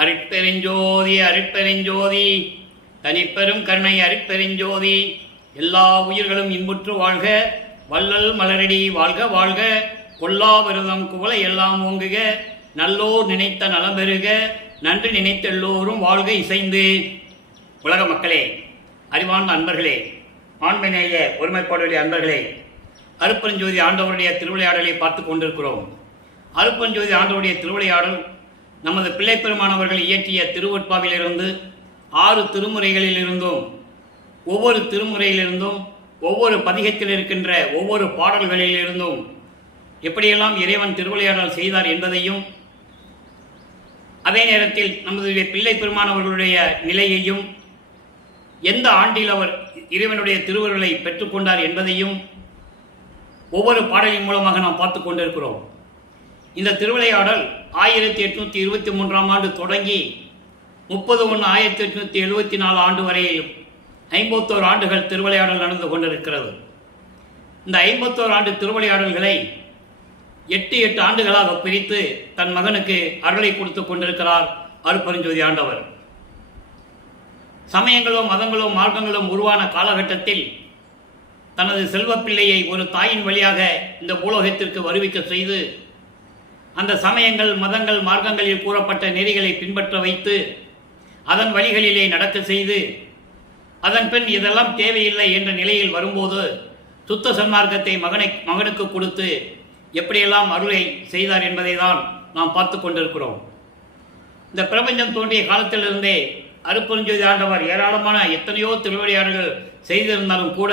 அருட்பெருஞ்சோதி அருட்பெருஞ்சோதி தனிப்பெரும் கருணை அருட்பெருஞ்சோதி. எல்லா உயிர்களும் இன்புற்று வாழ்க, வள்ளல் மலரடி வாழ்க வாழ்க, கொல்லா விரதம் குவளை எல்லாம் ஓங்குக, நல்லோர் நினைத்த நலம் பெறுக, நன்றி நினைத்த எல்லோரும் வாழ்க இசைந்து. உலக மக்களே, அறிவார்ந்த அன்பர்களே, ஆண்மைநேய ஒருமைப்பாடுடைய அன்பர்களே, அருட்பெருஞ்சோதி ஆண்டவருடைய திருவிளையாடலை பார்த்து கொண்டிருக்கிறோம். அருட்பெருஞ்சோதி ஆண்டவருடைய திருவிளையாடல் நமது பிள்ளைப்பெருமானவர்கள் இயற்றிய திருவொட்பாவிலிருந்து 6 திருமுறைகளிலிருந்தும் ஒவ்வொரு திருமுறையிலிருந்தும் ஒவ்வொரு பதிகத்தில் இருக்கின்ற ஒவ்வொரு பாடல்களிலிருந்தும் எப்படியெல்லாம் இறைவன் திருவிளையாடல் செய்தார் என்பதையும், அதே நேரத்தில் நமது பிள்ளை பெருமானவர்களுடைய நிலையையும், எந்த ஆண்டில் அவர் இறைவனுடைய திருவருளை பெற்றுக்கொண்டார் என்பதையும் ஒவ்வொரு பாடலின் மூலமாக நாம் பார்த்து கொண்டிருக்கிறோம். இந்த திருவிளையாடல் 1823ஆம் ஆண்டு தொடங்கி 30/1/1874 ஆண்டு வரையில் 51 ஆண்டுகள் திருவிளையாடல் நடந்து கொண்டிருக்கிறது. இந்த 51 ஆண்டு திருவிளையாடல்களை 8 ஆண்டுகளாக பிரித்து தன் மகனுக்கு அருளை கொடுத்து கொண்டிருக்கிறார் அருட்பெருஞ்சோதி ஆண்டவர். சமயங்களும் மதங்களும் மார்க்கங்களும் உருவான காலகட்டத்தில் தனது செல்வப்பிள்ளையை ஒரு தாயின் வழியாக இந்த பூலோகத்திற்கு வருவிக்க செய்து, அந்த சமயங்கள் மதங்கள் மார்க்கங்களில் கூறப்பட்ட நெறிகளை பின்பற்ற வைத்து அதன் வழிகளிலே நடக்க செய்து, அதன் பின் இதெல்லாம் தேவையில்லை என்ற நிலையில் வரும்போது சுத்த சன்மார்க்கத்தை மகனுக்கு கொடுத்து எப்படியெல்லாம் அருளை செய்தார் என்பதை தான் நாம் பார்த்து கொண்டிருக்கிறோம். இந்த பிரபஞ்சம் தோன்றிய காலத்திலிருந்தே அருட்பெருஞ்சோதி ஆண்டவர் ஏராளமான எத்தனையோ திருவிளையாடல்கள் செய்திருந்தாலும் கூட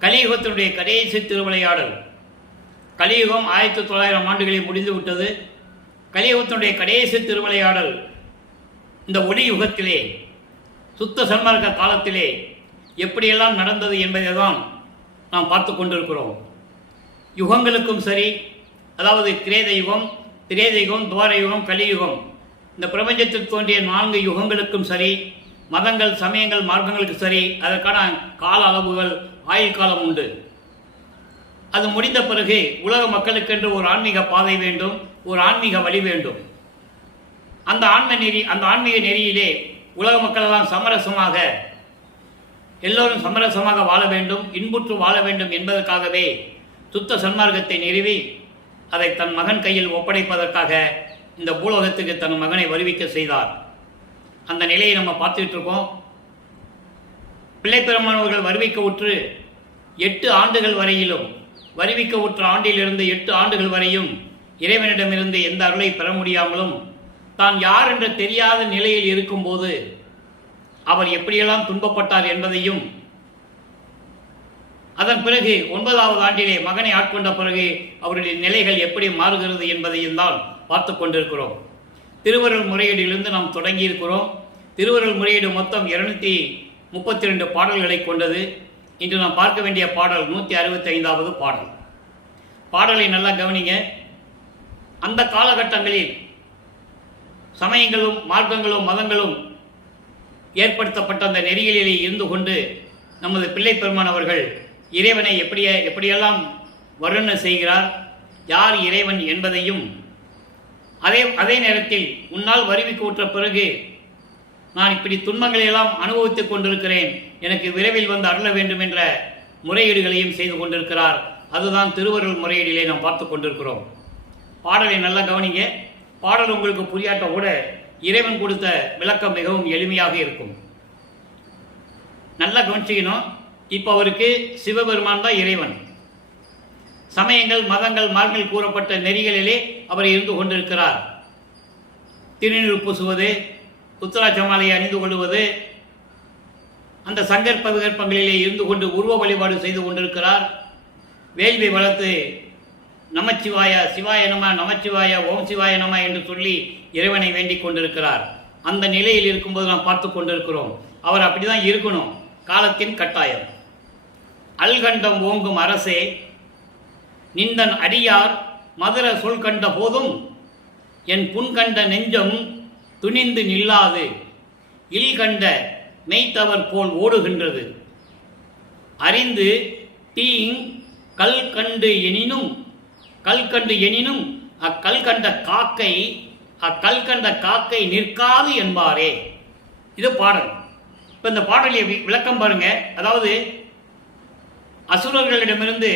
கலியுகத்தினுடைய கடைசி திருவிளையாடல், கலியுகம் 1900 ஆண்டுகளில் முடிந்துவிட்டது. கலியுகத்தினுடைய கடைசி திருவிளையாடல் இந்த ஒளி யுகத்திலே சுத்த சன்மார்க்க காலத்திலே எப்படியெல்லாம் நடந்தது என்பதை தான் நாம் பார்த்து கொண்டிருக்கிறோம். யுகங்களுக்கும் சரி, அதாவது கிரேத யுகம், திரேத யுகம், துவார யுகம், கலியுகம், இந்த பிரபஞ்சத்தில் தோன்றிய 4 யுகங்களுக்கும் சரி, மதங்கள் சமயங்கள் மார்க்கங்களுக்கு சரி, அதற்கான கால அளவுகள் ஆயுள் காலம் உண்டு. அது முடிந்த பிறகு உலக மக்களுக்கென்று ஒரு ஆன்மீக பாதை வேண்டும், ஒரு ஆன்மீக வழி வேண்டும். அந்த ஆன்மீக நெறியிலே உலக மக்களெல்லாம் சமரசமாக, எல்லோரும் சமரசமாக வாழ வேண்டும், இன்புற்று வாழ வேண்டும் என்பதற்காகவே சுத்த சன்மார்க்கத்தை நிறுவி அதை தன் மகன் கையில் ஒப்படைப்பதற்காக இந்த பூலோகத்துக்கு தன் மகனை வருவிக்க செய்தார். அந்த நிலையை நம்ம பார்த்துக்கிட்டு இருக்கோம். பிள்ளைப்பெருமானவர்கள் வருவிக்க உற்று 8 ஆண்டுகள் வரையிலும், வருவிக்க உற்ற ஆண்டிலிருந்து 8 ஆண்டுகள் வரையும் இறைவனிடமிருந்து எந்த அருளை பெற முடியாமலும், தான் யார் என்ற தெரியாத நிலையில் இருக்கும்போது அவர் எப்படியெல்லாம் துன்பப்பட்டார் என்பதையும், அதன் பிறகு 9வது ஆண்டிலே மகனை ஆட்கொண்ட பிறகு அவருடைய நிலைகள் எப்படி மாறுகிறது என்பதையும் தான் பார்த்து கொண்டிருக்கிறோம். திருவருள் முறையீடிலிருந்து நாம் தொடங்கி இருக்கிறோம். திருவருள் முறையீடு மொத்தம் 232 பாடல்களை கொண்டது. இன்று நாம் பார்க்க வேண்டிய பாடல் 165வது பாடல். பாடலை நல்லா கவனிங்க. அந்த காலகட்டங்களில் சமயங்களும் மார்க்கங்களும் மதங்களும் ஏற்படுத்தப்பட்ட அந்த நெறிகளிலே இருந்து கொண்டு நமது பிள்ளை பெருமான் அவர்கள் இறைவனை எப்படியெல்லாம் வர்ணனை செய்கிறார், யார் இறைவன் என்பதையும், அதே நேரத்தில் உன்னால் வருவிக்க உற்ற பிறகு நான் இப்படி துன்பங்களை எல்லாம் அனுபவித்துக் கொண்டிருக்கிறேன், எனக்கு விரைவில் வந்து அருள வேண்டும் என்ற முறையீடுகளையும் செய்து கொண்டிருக்கிறார். அதுதான் திருவருள் முறையீடிலே நாம் பார்த்து கொண்டிருக்கிறோம். பாடலை நல்லா கவனிங்க. பாடல் உங்களுக்கு புரியாட்ட கூட இறைவன் கொடுத்த விளக்கம் மிகவும் எளிமையாக இருக்கும். நல்லா கவனிச்சிக்கணும். இப்போ அவருக்கு சிவபெருமான் தான் இறைவன். சமயங்கள் மதங்கள் மார்க்கங்கள் கூறப்பட்ட நெறிகளிலே அவர் இருந்து கொண்டிருக்கிறார். திருநீர் பூசுவது, உத்தராட்ச மாலையை அணிந்து கொள்வது, அந்த சங்கற்ப விகற்பங்களிலே இருந்து கொண்டு உருவ வழிபாடு செய்து கொண்டிருக்கிறார். வேள்வி வளர்த்து நமச்சிவாய சிவாய நம, நமச்சிவாய ஓம் சிவாய நம என்று சொல்லி இறைவனை வேண்டிக் கொண்டிருக்கிறார். அந்த நிலையில் இருக்கும்போது நாம் பார்த்து கொண்டிருக்கிறோம். அவர் அப்படிதான் இருக்கணும், காலத்தின் கட்டாயம். அல்கண்டம் ஓங்கும் அரசே, நிந்தன் அடியார் மதுர சொல் கண்ட போதும் என் புன்கண்ட நெஞ்சம் துணிந்து நில்லாது இல்கண்ட மெய்த்தவர் போல் ஓடுகின்றது. அறிந்து தீங் கல் கண்டு எனினும் அக்கல் கண்ட காக்கை அக்கல் கண்ட காக்கை நிற்காது என்பாரே. இது பாடல். இப்போ இந்த பாடலிய விளக்கம் பாருங்க. அதாவது அசுரர்களிடமிருந்து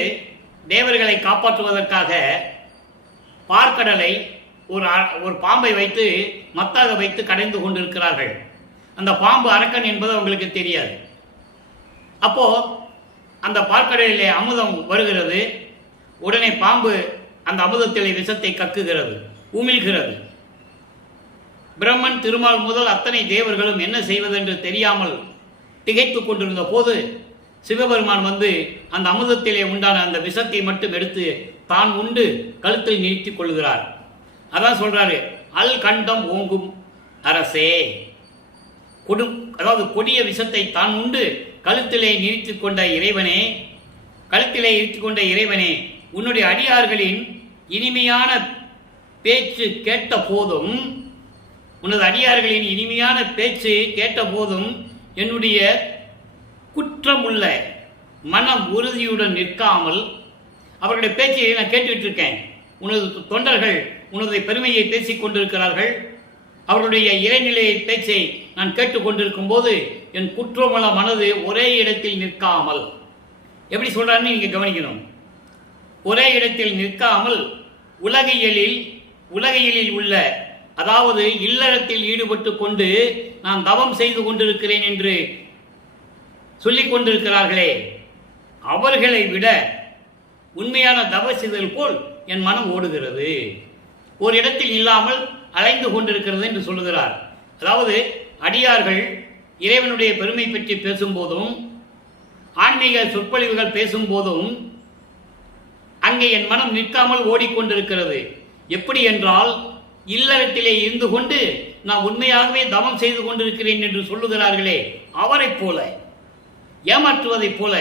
தேவர்களை காப்பாற்றுவதற்காக பார்க்கடலை ஒரு பாம்பை வைத்து மத்தாக வைத்து கடைந்து கொண்டிருக்கிறார்கள். அந்த பாம்பு அரக்கன் என்பது அவங்களுக்கு தெரியாது. அப்போ அந்த பார்க்கடலிலே அமுதம் வருகிறது. உடனே பாம்பு அந்த அமுதத்திலே விஷத்தை கக்குகிறது, உமிழ்கிறது. பிரம்மன், திருமால் முதல் அத்தனை தேவர்களும் என்ன செய்வதென்று தெரியாமல் திகைத்து கொண்டிருந்த போது சிவபெருமான் வந்து அந்த அமுதத்திலே உண்டான அந்த விஷத்தை மட்டும் எடுத்து தான் உண்டு கழுத்தில் நீட்டிக் கொள்கிறார். அதான் சொல்றாரு, அல் கண்டம் ஓங்கும் அரசே. அதாவது கொடிய விஷத்தை தான் உண்டு கழுத்திலே நீட்டிக் கொண்ட இறைவனே, உன்னுடைய அடியார்களின் இனிமையான பேச்சு கேட்ட போதும், உனது அடியார்களின் இனிமையான பேச்சு கேட்ட போதும் என்னுடைய குற்றமுள்ள மனம் உறுதியுடன் நிற்காமல், அவர்களுடைய பேச்சை நான் கேட்டுட்டு இருக்கேன். உனது தொண்டர்கள் உனது பெருமையை பேசிக் கொண்டிருக்கிறார்கள். அவருடைய இறைநிலையை பேச்சை நான் கேட்டுக்கொண்டிருக்கும் போது என் குற்றமுள்ள மனது ஒரே இடத்தில் நிற்காமல், எப்படி சொல்றாருன்னு நீங்க கவனிக்கணும். ஒரே இடத்தில் நிற்காமல் உலகியலில் உள்ள, அதாவது இல்லறத்தில் ஈடுபட்டு கொண்டு நான் தவம் செய்து கொண்டிருக்கிறேன் என்று சொல்லிக் கொண்டிருக்கிறார்களே, அவர்களை விட உண்மையான தவசிதல் போல் என் மனம் ஓடுகிறது, ஒரு இடத்தில் இல்லாமல் அலைந்து கொண்டிருக்கிறது என்று சொல்லுகிறார். அதாவது அடியார்கள் இறைவனுடைய பெருமை பற்றி பேசும்போதும் ஆன்மீக சொற்பொழிவுகள் பேசும்போதும் அங்கே என் மனம் நிற்காமல் ஓடிக்கொண்டிருக்கிறது. எப்படி என்றால், இல்லறத்திலே இருந்து கொண்டு நான் உண்மையாகவே தவம் செய்து கொண்டிருக்கிறேன் என்று சொல்லுகிறார்களே, அவரைப் போல, ஏமாற்றுவதைப் போல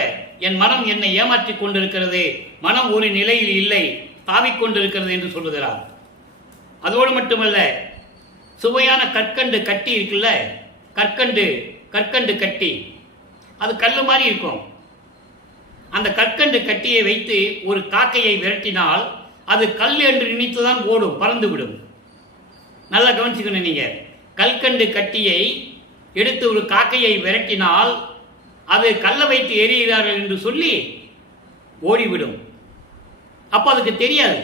என் மனம் என்னை ஏமாற்றிக் கொண்டிருக்கிறது. மனம் ஒரு நிலையில் இல்லை, தாவிக்கொண்டிருக்கிறது என்று சொல்லுகிறார். அதோடு மட்டுமல்ல, சுவையான கற்கண்டு கட்டி இருக்குல்ல, கற்கண்டு கட்டி, அது கல்லு மாதிரி இருக்கும். அந்த கற்கண்டு கட்டியை வைத்து ஒரு காக்கையை விரட்டினால் அது கல் என்று நினைத்துதான் ஓடும், பறந்துவிடும். நல்லா கவனிச்சுக்கணும் நீங்க. கல்கண்டு கட்டியை எடுத்து ஒரு காக்கையை விரட்டினால் அது கல்லை வைத்து எறிகிறார்கள் என்று சொல்லி ஓடிவிடும். அப்போ அதுக்கு தெரியாது.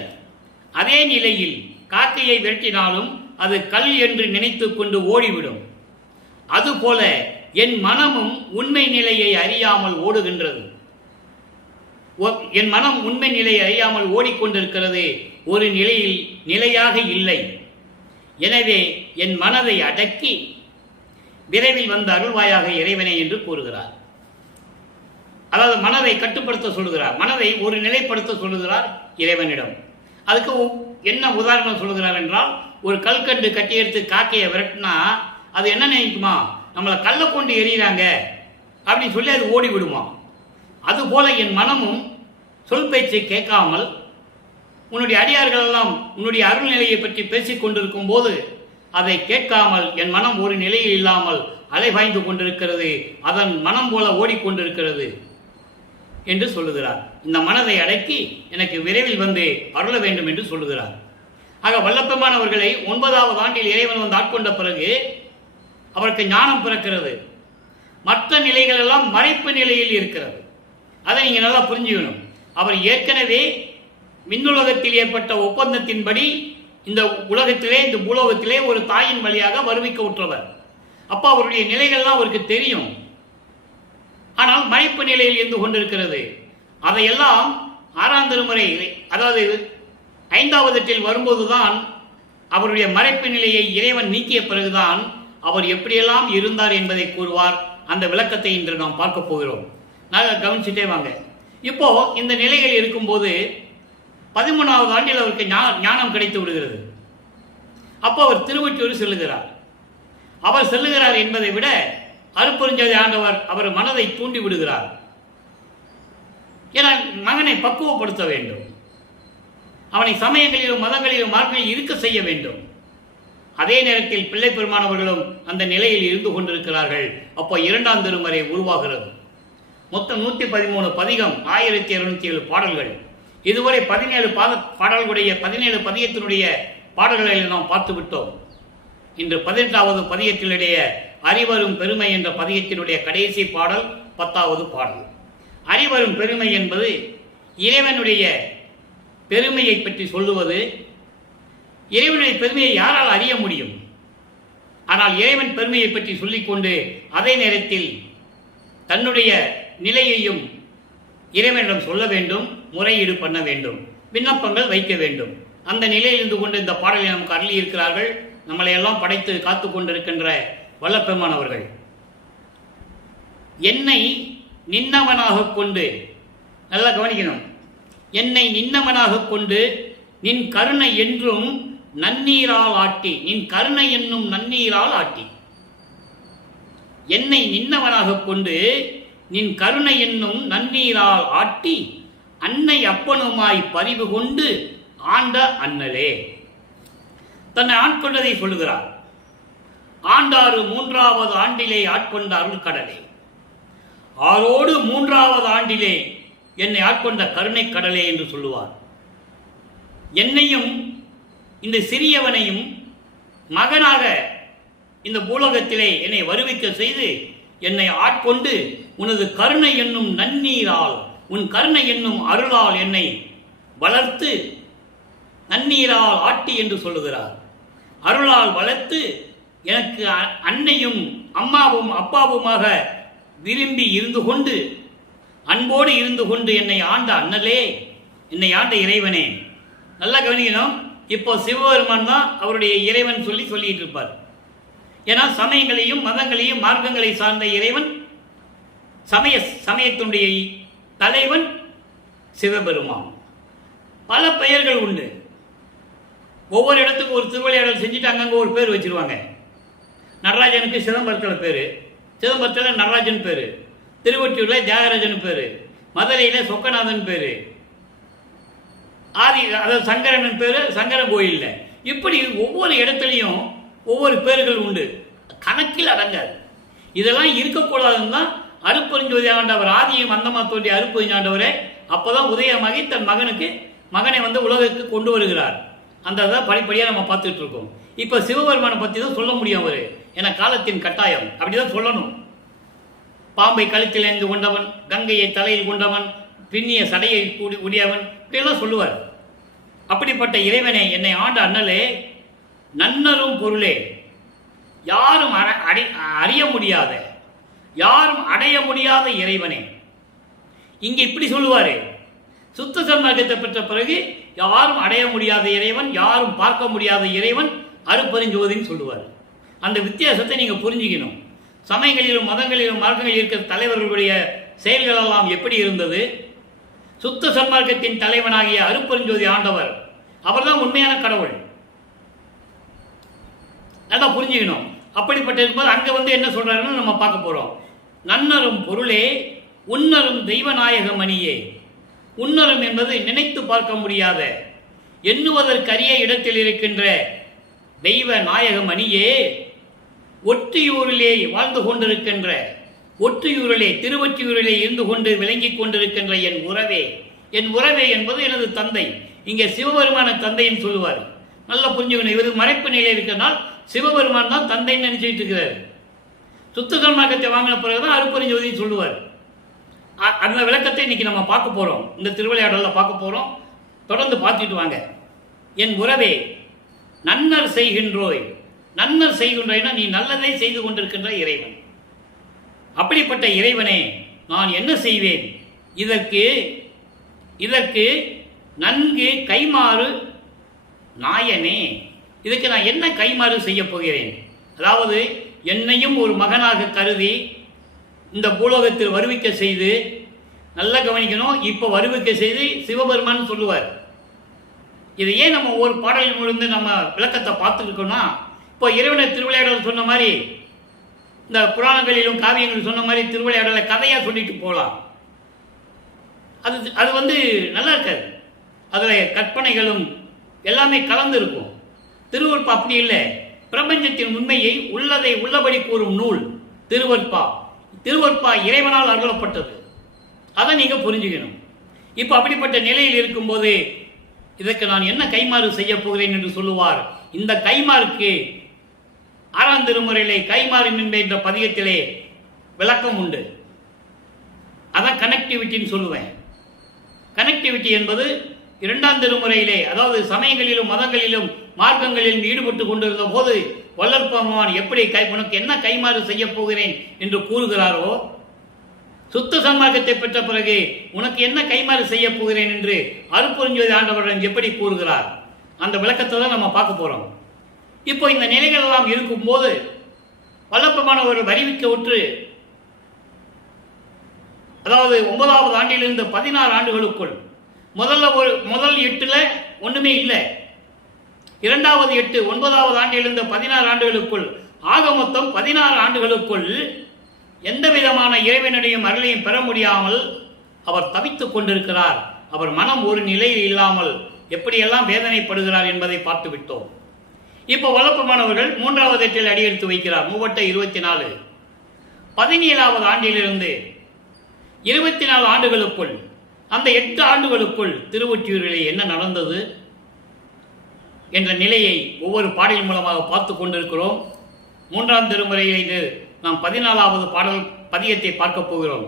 அதே நிலையில் காக்கையை விரட்டினாலும் அது கல் என்று நினைத்து கொண்டு ஓடிவிடும். அதுபோல என் மனமும் உண்மை நிலையை அறியாமல் ஓடுகின்றது. என் மனம் உண்மை நிலையை அறியாமல் ஓடிக்கொண்டிருக்கிறது, ஒரு நிலையில் நிலையாக இல்லை. எனவே என் மனதை அடக்கி விரைவில் வந்த அருள்வாயாக இறைவனே என்று கூறுகிறார். அதாவது மனதை கட்டுப்படுத்த சொல்லுகிறார், மனதை ஒரு நிலைப்படுத்த சொல்லுகிறார் இறைவனிடம். அதுக்கு என்ன உதாரணம் சொல்லுகிறார் என்றால், ஒரு கல்கண்டு கட்டி எடுத்து காக்கையை விரட்டினா அது என்ன நினைக்குமா, நம்மளை கல்லை கொண்டு எறிகிறாங்க அப்படின்னு சொல்லி அது ஓடி விடுமா. அதுபோல என் மனமும் சொல் பேச்சை கேட்காமல் உன்னுடைய அடியார்கள் எல்லாம் உன்னுடைய அருள்நிலையை பற்றி பேசிக் கொண்டிருக்கும் போது அதை கேட்காமல் என் மனம் ஒரு நிலையில் இல்லாமல் அலைபாய்ந்து கொண்டிருக்கிறது, அதன் மனம் போல ஓடிக்கொண்டிருக்கிறது என்று சொல்லுகிறார். இந்த மனதை அடக்கி எனக்கு விரைவில் வந்து அருள வேண்டும் என்று சொல்லுகிறார். ஆக வல்லப்பெருமானவர்களை 9வது ஆண்டில் இறைவன் வந்து ஆட்கொண்ட பிறகு அவருக்கு ஞானம் பிறக்கிறது. மற்ற நிலைகள் எல்லாம் மறைப்பு நிலையில் இருக்கிறது. அதை நீங்க நல்லா புரிஞ்சுக்கணும். அவர் ஏற்கனவே விண்ணுலகத்தில் ஏற்பட்ட ஒப்பந்தத்தின்படி இந்த உலகத்திலே, இந்த பூலோகத்திலே ஒரு தாயின் வழியாக வருவிக்க உற்றவர். அப்போ அவருடைய நிலைகள்லாம் அவருக்கு தெரியும். ஆனால் மறைப்பு நிலையில் இருந்து கொண்டிருக்கிறது. அதையெல்லாம் 6ஆம் திருமுறை, அதாவது 5வது வரும்போதுதான் அவருடைய மறைப்பு நிலையை இறைவன் நீக்கிய பிறகுதான் அவர் எப்படியெல்லாம் இருந்தார் என்பதை கூறுவார். அந்த விளக்கத்தை இன்று நாம் பார்க்க போகிறோம். நாங்கள் கவனிச்சுட்டே வாங்க. இப்போ இந்த நிலைகள் இருக்கும்போது 13வது ஆண்டில் அவருக்கு ஞானம் கிடைத்து விடுகிறது. அப்போ அவர் திருவொற்றியூர் செல்லுகிறார். அவர் செல்லுகிறார் என்பதை விட அருட்பெருஞ்சோதி ஆண்டவர் அவர் மனதை தூண்டி விடுகிறார். ஏன்னா மகனை பக்குவப்படுத்த வேண்டும், அவனை சமயங்களிலும் மதங்களிலும் மார்க்கங்களில் இருக்க செய்ய வேண்டும். அதே நேரத்தில் பிள்ளை பெருமானவர்களும் அந்த நிலையில் இருந்து கொண்டிருக்கிறார்கள். அப்போ 2ஆம் திருமுறை உருவாகிறது. மொத்தம் 113 பதிகம், 1207 பாடல்கள். இதுவரை 17 பாடல்களுடைய 17 பதிகத்தினுடைய பாடல்களில் நாம் பார்த்து விட்டோம். இன்று 18வது பதியத்தினுடைய அறிவரும் பெருமை என்ற பதியத்தினுடைய கடைசி பாடல் 10வது பாடல். அறிவரும் பெருமை என்பது இறைவனுடைய பெருமையை பற்றி சொல்லுவது. இறைவனுடைய பெருமையை யாரால் அறிய முடியும்? ஆனால் இறைவன் பெருமையை பற்றி சொல்லிக்கொண்டு அதே நேரத்தில் தன்னுடைய நிலையையும் இறைவனிடம் சொல்ல வேண்டும், முறையீடு பண்ண வேண்டும், விண்ணப்பங்கள் வைக்க வேண்டும். அந்த நிலையில் இருந்து கொண்டு இந்த பாடலை நமக்கு அருளி இருக்கிறார்கள். நம்மளை எல்லாம் படைத்து காத்து கொண்டிருக்கின்ற வல்லப்பெருமானவர்கள். என்னை நின்னவனாக கொண்டு, நல்லா கவனிக்கணும், என்னை நின்னவனாக கொண்டு நின் கருணை என்றும் நன்னீரால் ஆட்டி, நின் கருணை என்னும் நன்னீரால் ஆட்டி, என்னை நின்னவனாக கொண்டு நின் கருணை என்னும் நன்னீரால் ஆட்டி அன்னை அப்பனுமாய் பரிவு கொண்டு ஆண்ட அண்ணலே. தன்னை ஆட்கொண்டதை சொல்லுகிறார். ஆண்டாறு 3வது ஆண்டிலே ஆட்கொண்ட அருள் கடலே, ஆரோடு 3வது ஆண்டிலே என்னை ஆட்கொண்ட கருணை கடலே என்று சொல்லுவார். என்னையும் இந்த சிறியவனையும் மகனாக இந்த பூலோகத்திலே என்னை வருவிக்க செய்து என்னை ஆட்கொண்டு உனது கருணை என்னும் நன்னீரால், உன் கருணை என்னும் அருளால் என்னை வளர்த்து நன்னீரால் ஆட்டி என்று சொல்லுகிறார். அருளால் வளர்த்து எனக்கு அன்னையும் அம்மாவும் அப்பாவுமாக விரும்பி இருந்து கொண்டு, அன்போடு இருந்து கொண்டு என்னை ஆண்ட அண்ணலே, என்னை ஆண்ட இறைவனே. நல்லா கவனிக்கணும். இப்போ சிவபெருமான் தான் அவருடைய இறைவன் சொல்லிட்டு இருப்பார். ஏன்னா சமயங்களையும் மதங்களையும் மார்க்கங்களை சார்ந்த இறைவன், சமயத்தினுடைய தலைவன் சிவபெருமான். பல பெயர்கள் உண்டு. ஒவ்வொரு இடத்துக்கு ஒரு திருவிளையாடல் செஞ்சுட்டு அங்கங்கே ஒரு பேர் வச்சிருவாங்க. நடராஜனுக்கு சிதம்பரத்தில் பேர், சிதம்பரத்தில் நடராஜன் பேர், திருவொற்றியூரில் தியாகராஜன் பேர், மதுரையில் சொக்கநாதன் பேர், அதாவது சங்கரன் பேர் சங்கரன் கோயிலில். இப்படி ஒவ்வொரு இடத்துலையும் ஒவ்வொரு பேர்கள் உண்டு, கணக்கில் அடங்காது. இதெல்லாம் இருக்கக்கூடாதுன்னு தான் அருட்பெருஞ்சோதி ஆண்டவர் ஆதியும் அந்தமா தோன்றிய அருட்பெருஞ்சாண்டவரே அப்போதான் உதயமாகி தன் மகனை உலகிற்கு கொண்டு வருகிறார். அந்த படிப்படியாக நம்ம பார்த்துட்டு இருக்கோம். இப்போ சிவபெருமானை பற்றி தான் சொல்ல முடியும் அவர், என காலத்தின் கட்டாயம் அப்படிதான் சொல்லணும். பாம்பை கழுத்தில் அணிந்து கொண்டவன், கங்கையை தலையில் கொண்டவன், பின்னிய சடையை உடையவன், இப்படியெல்லாம் சொல்லுவார். அப்படிப்பட்ட இறைவனை என்னை ஆண்ட அண்ணலே, நன்னரும் பொருளே, யாரும் அறிய முடியாத, யாரும் அடைய முடியாத இறைவனே. இங்கே இப்படி சொல்லுவாரு, சுத்த சன்மார்க்கத்தை பெற்ற பிறகு யாரும் அடைய முடியாத இறைவன், யாரும் பார்க்க முடியாத இறைவன் அருட்பெருஞ்சோதின்னு சொல்லுவார். அந்த வித்தியாசத்தை நீங்க புரிஞ்சுக்கணும். சமயங்களிலும் மதங்களிலும் மார்க்கங்களில் இருக்கிற தலைவர்களுடைய செயல்கள் எல்லாம் எப்படி இருந்தது? சுத்த சன்மார்க்கத்தின் தலைவனாகிய அருட்பெருஞ்சோதி ஆண்டவர், அவர் தான் உண்மையான கடவுள். நல்லா புரிஞ்சுக்கணும். அப்படிப்பட்ட இருக்கும்போது அங்க என்ன சொல்றாருன்னு நம்ம பார்க்க போறோம். நன்னரும் பொருளே, உன்னரும் தெய்வநாயக மணியே. உன்னரும் என்பது நினைத்து பார்க்க முடியாத, எண்ணுவதற்கரிய இடத்தில் இருக்கின்ற தெய்வ நாயக மணியே, ஒற்றியூரிலே வாழ்ந்து கொண்டிருக்கின்ற, ஒற்றியூரிலே திருவொற்றியூரிலே இருந்து கொண்டு விளங்கிக் கொண்டிருக்கின்ற என் உறவே. என் உறவே என்பது எனது தந்தை. இங்கே சிவபெருமான தந்தைன்னு சொல்லுவார். நல்லா புரிஞ்சுக்கணும். இவருக்கு மறைப்பு நிலை இருக்கிறனால் சிவபெருமான் தான் தந்தைன்னு நினைச்சிட்டு இருக்கிறார். சுத்த சன்மார்க்கத்தை வாங்கின பிறகுதான் அருட்பெருஞ்சோதின்னு சொல்லுவார். அந்த விளக்கத்தை இன்னைக்கு நம்ம பார்க்க போறோம், இந்த திருவிளையாடல பார்க்க போறோம். தொடர்ந்து பார்த்துட்டு வாங்க. என் உறவே, நன்னர் செய்கின்றோய். நன்னர் செய்கின்றோய்னா நீ நல்லதை செய்து கொண்டிருக்கின்ற இறைவன். அப்படிப்பட்ட இறைவனே, நான் என்ன செய்வேன்? இதற்கு நன்கு கைமாறு நாயனே. இதுக்கு நான் என்ன கைமாறு செய்ய போகிறேன்? அதாவது என்னையும் ஒரு மகனாக கருதி இந்த பூலோகத்தில் வருவிக்க செய்து, நல்லா கவனிக்கணும், இப்போ வருவிக்க செய்து சிவபெருமான் சொல்லுவார். இது ஏன் நம்ம ஒரு பாடலில் இருந்து நம்ம விளக்கத்தை பார்த்துருக்கோம்னா, இப்போ இறைவனை திருவிளையாடல் சொன்ன மாதிரி, இந்த புராணங்களிலும் காவியங்கள் சொன்ன மாதிரி திருவிளையாடலை கதையாக சொல்லிட்டு போகலாம். அது நல்லா இருக்காது. அதில் கற்பனைகளும் எல்லாமே கலந்து இருக்கும். திருவருட்பா அப்படி இல்லை. பிரபஞ்சத்தின் உண்மையை உள்ளதை உள்ளபடி கூறும் நூல் திருவருட்பா. திருவருட்பா இறைவனால் அருளப்பட்டது. அதை நீங்க புரிஞ்சுக்கணும். இப்போ அப்படிப்பட்ட நிலையில் இருக்கும்போது இதற்கு நான் என்ன கைமாறு செய்ய போகிறேன் என்று சொல்லுவார். இந்த கைமாறுக்கு 6ஆம் திருமுறையிலே கைமாறு மின்பே என்ற பதிகத்திலே விளக்கம் உண்டு. அதான் கனெக்டிவிட்டின்னு சொல்லுவேன். கனெக்டிவிட்டி என்பது 2ஆம் திருமுறையிலே, அதாவது சமயங்களிலும் மதங்களிலும் மார்க்கங்களிலும் ஈடுபட்டு கொண்டிருந்த போது வள்ளல் பெருமான் எப்படி உனக்கு என்ன கைமாறு செய்ய போகிறேன் என்று கூறுகிறாரோ, சுத்த சன்மார்க்கத்தை பெற்ற பிறகு உனக்கு என்ன கைமாறு செய்ய போகிறேன் என்று அருட்பெருஞ்சோதி ஆண்டவரிடம் எப்படி கூறுகிறார், அந்த விளக்கத்தை தான் நம்ம பார்க்க போறோம். இப்போ இந்த நிலைகள் எல்லாம் இருக்கும்போது வல்லப்பெருமான் ஒரு அறிவிக்க உற்று, அதாவது 9வது ஆண்டிலிருந்து 16 ஆண்டுகளுக்குள் முதல் 8ல் ஒண்ணுமே இல்லை, 2வது 8 9வது ஆண்டிலிருந்து 16 ஆண்டுகளுக்குள், ஆக மொத்தம் 16 ஆண்டுகளுக்குள் எந்த விதமான இறைவனுடையும் அருளையும் பெற முடியாமல் அவர் தவித்துக் கொண்டிருக்கிறார். அவர் மனம் ஒரு நிலையில் இல்லாமல் எப்படியெல்லாம் வேதனைப்படுகிறார் என்பதை பார்த்து விட்டோம். இப்போ வல்லப்பெருமானவர்கள் 3வது 8ல் அடியெடுத்து வைக்கிறார். 3/24 17வது ஆண்டிலிருந்து 24 ஆண்டுகளுக்குள், அந்த 8 ஆண்டுகளுக்குள் திருவொற்றியூரிலே என்ன நடந்தது என்ற நிலையை ஒவ்வொரு பாடல் மூலமாக பார்த்து கொண்டிருக்கிறோம். 3ஆம் திருமுறையிலே நாம் 14வது பாடல் பதிகத்தை பார்க்க போகிறோம்.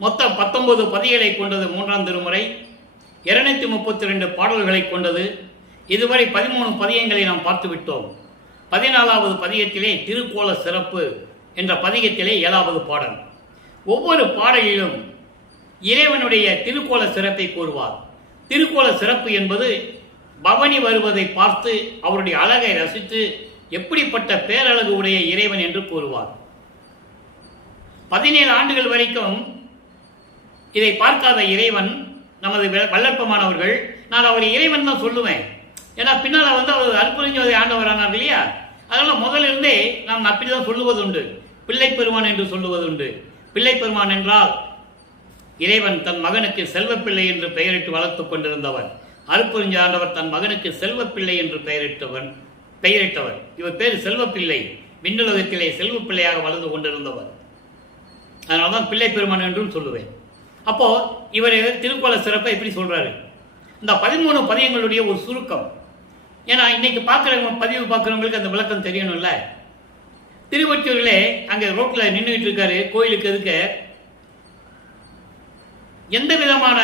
மொத்தம் 19 பதிகளை கொண்டது 3ஆம் திருமுறை, 232 பாடல்களை கொண்டது. இதுவரை 13 பதிகங்களை நாம் பார்த்து விட்டோம். 14வது பதிகத்திலே திருக்கோல சிறப்பு என்ற பதிகத்திலே 7வது பாடல். ஒவ்வொரு பாடலிலும் இறைவனுடைய திருக்கோல சிறப்பை கூறுவார். திருக்கோல சிறப்பு என்பது பவனி வருவதை பார்த்து அவருடைய அழகை ரசித்து எப்படிப்பட்ட பேரழகு உடைய இறைவன் என்று கூறுவார். 17 ஆண்டுகள் வரைக்கும் இதை பார்க்காத இறைவன் நமது வல்லற்பமானவர்கள், நான் அவர் இறைவன் தான் சொல்லுவேன். ஏன்னா பின்னால் அவர் அருட்பெருஞ்சோதி ஆண்டவரானார் இல்லையா, அதனால முதலிருந்தே நாம் அப்படிதான் சொல்லுவதுண்டு, பிள்ளை பெருமான் என்று சொல்லுவதுண்டு. பிள்ளை பெருமான் என்றால் இறைவன் தன் மகனுக்கு செல்வப்பிள்ளை என்று பெயரிட்டு வளர்த்துக் கொண்டிருந்தவர். அருட்பெருஞ்சோதி ஆண்டவர் தன் மகனுக்கு செல்வப்பிள்ளை என்று பெயரிட்டவர். இவர் பேர் செல்வப்பிள்ளை, விண்ணுலகத்திலே செல்வப்பிள்ளையாக வளர்ந்து கொண்டிருந்தவர். அதனால்தான் பிள்ளை பெருமான் என்றும் சொல்லுவேன். அப்போ இவர் திருக்கோல சிறப்பை எப்படி சொல்றாரு, இந்த 13 பதியங்களுடைய ஒரு சுருக்கம். ஏன்னா இன்னைக்கு பதிவு பார்க்குறவங்களுக்கு அந்த விளக்கம் தெரியணும்ல. திருவொற்றியூரிலே அங்கே ரோட்டில் நின்றுட்டு இருக்காரு, கோயிலுக்கு எதுக்க எந்த விதமான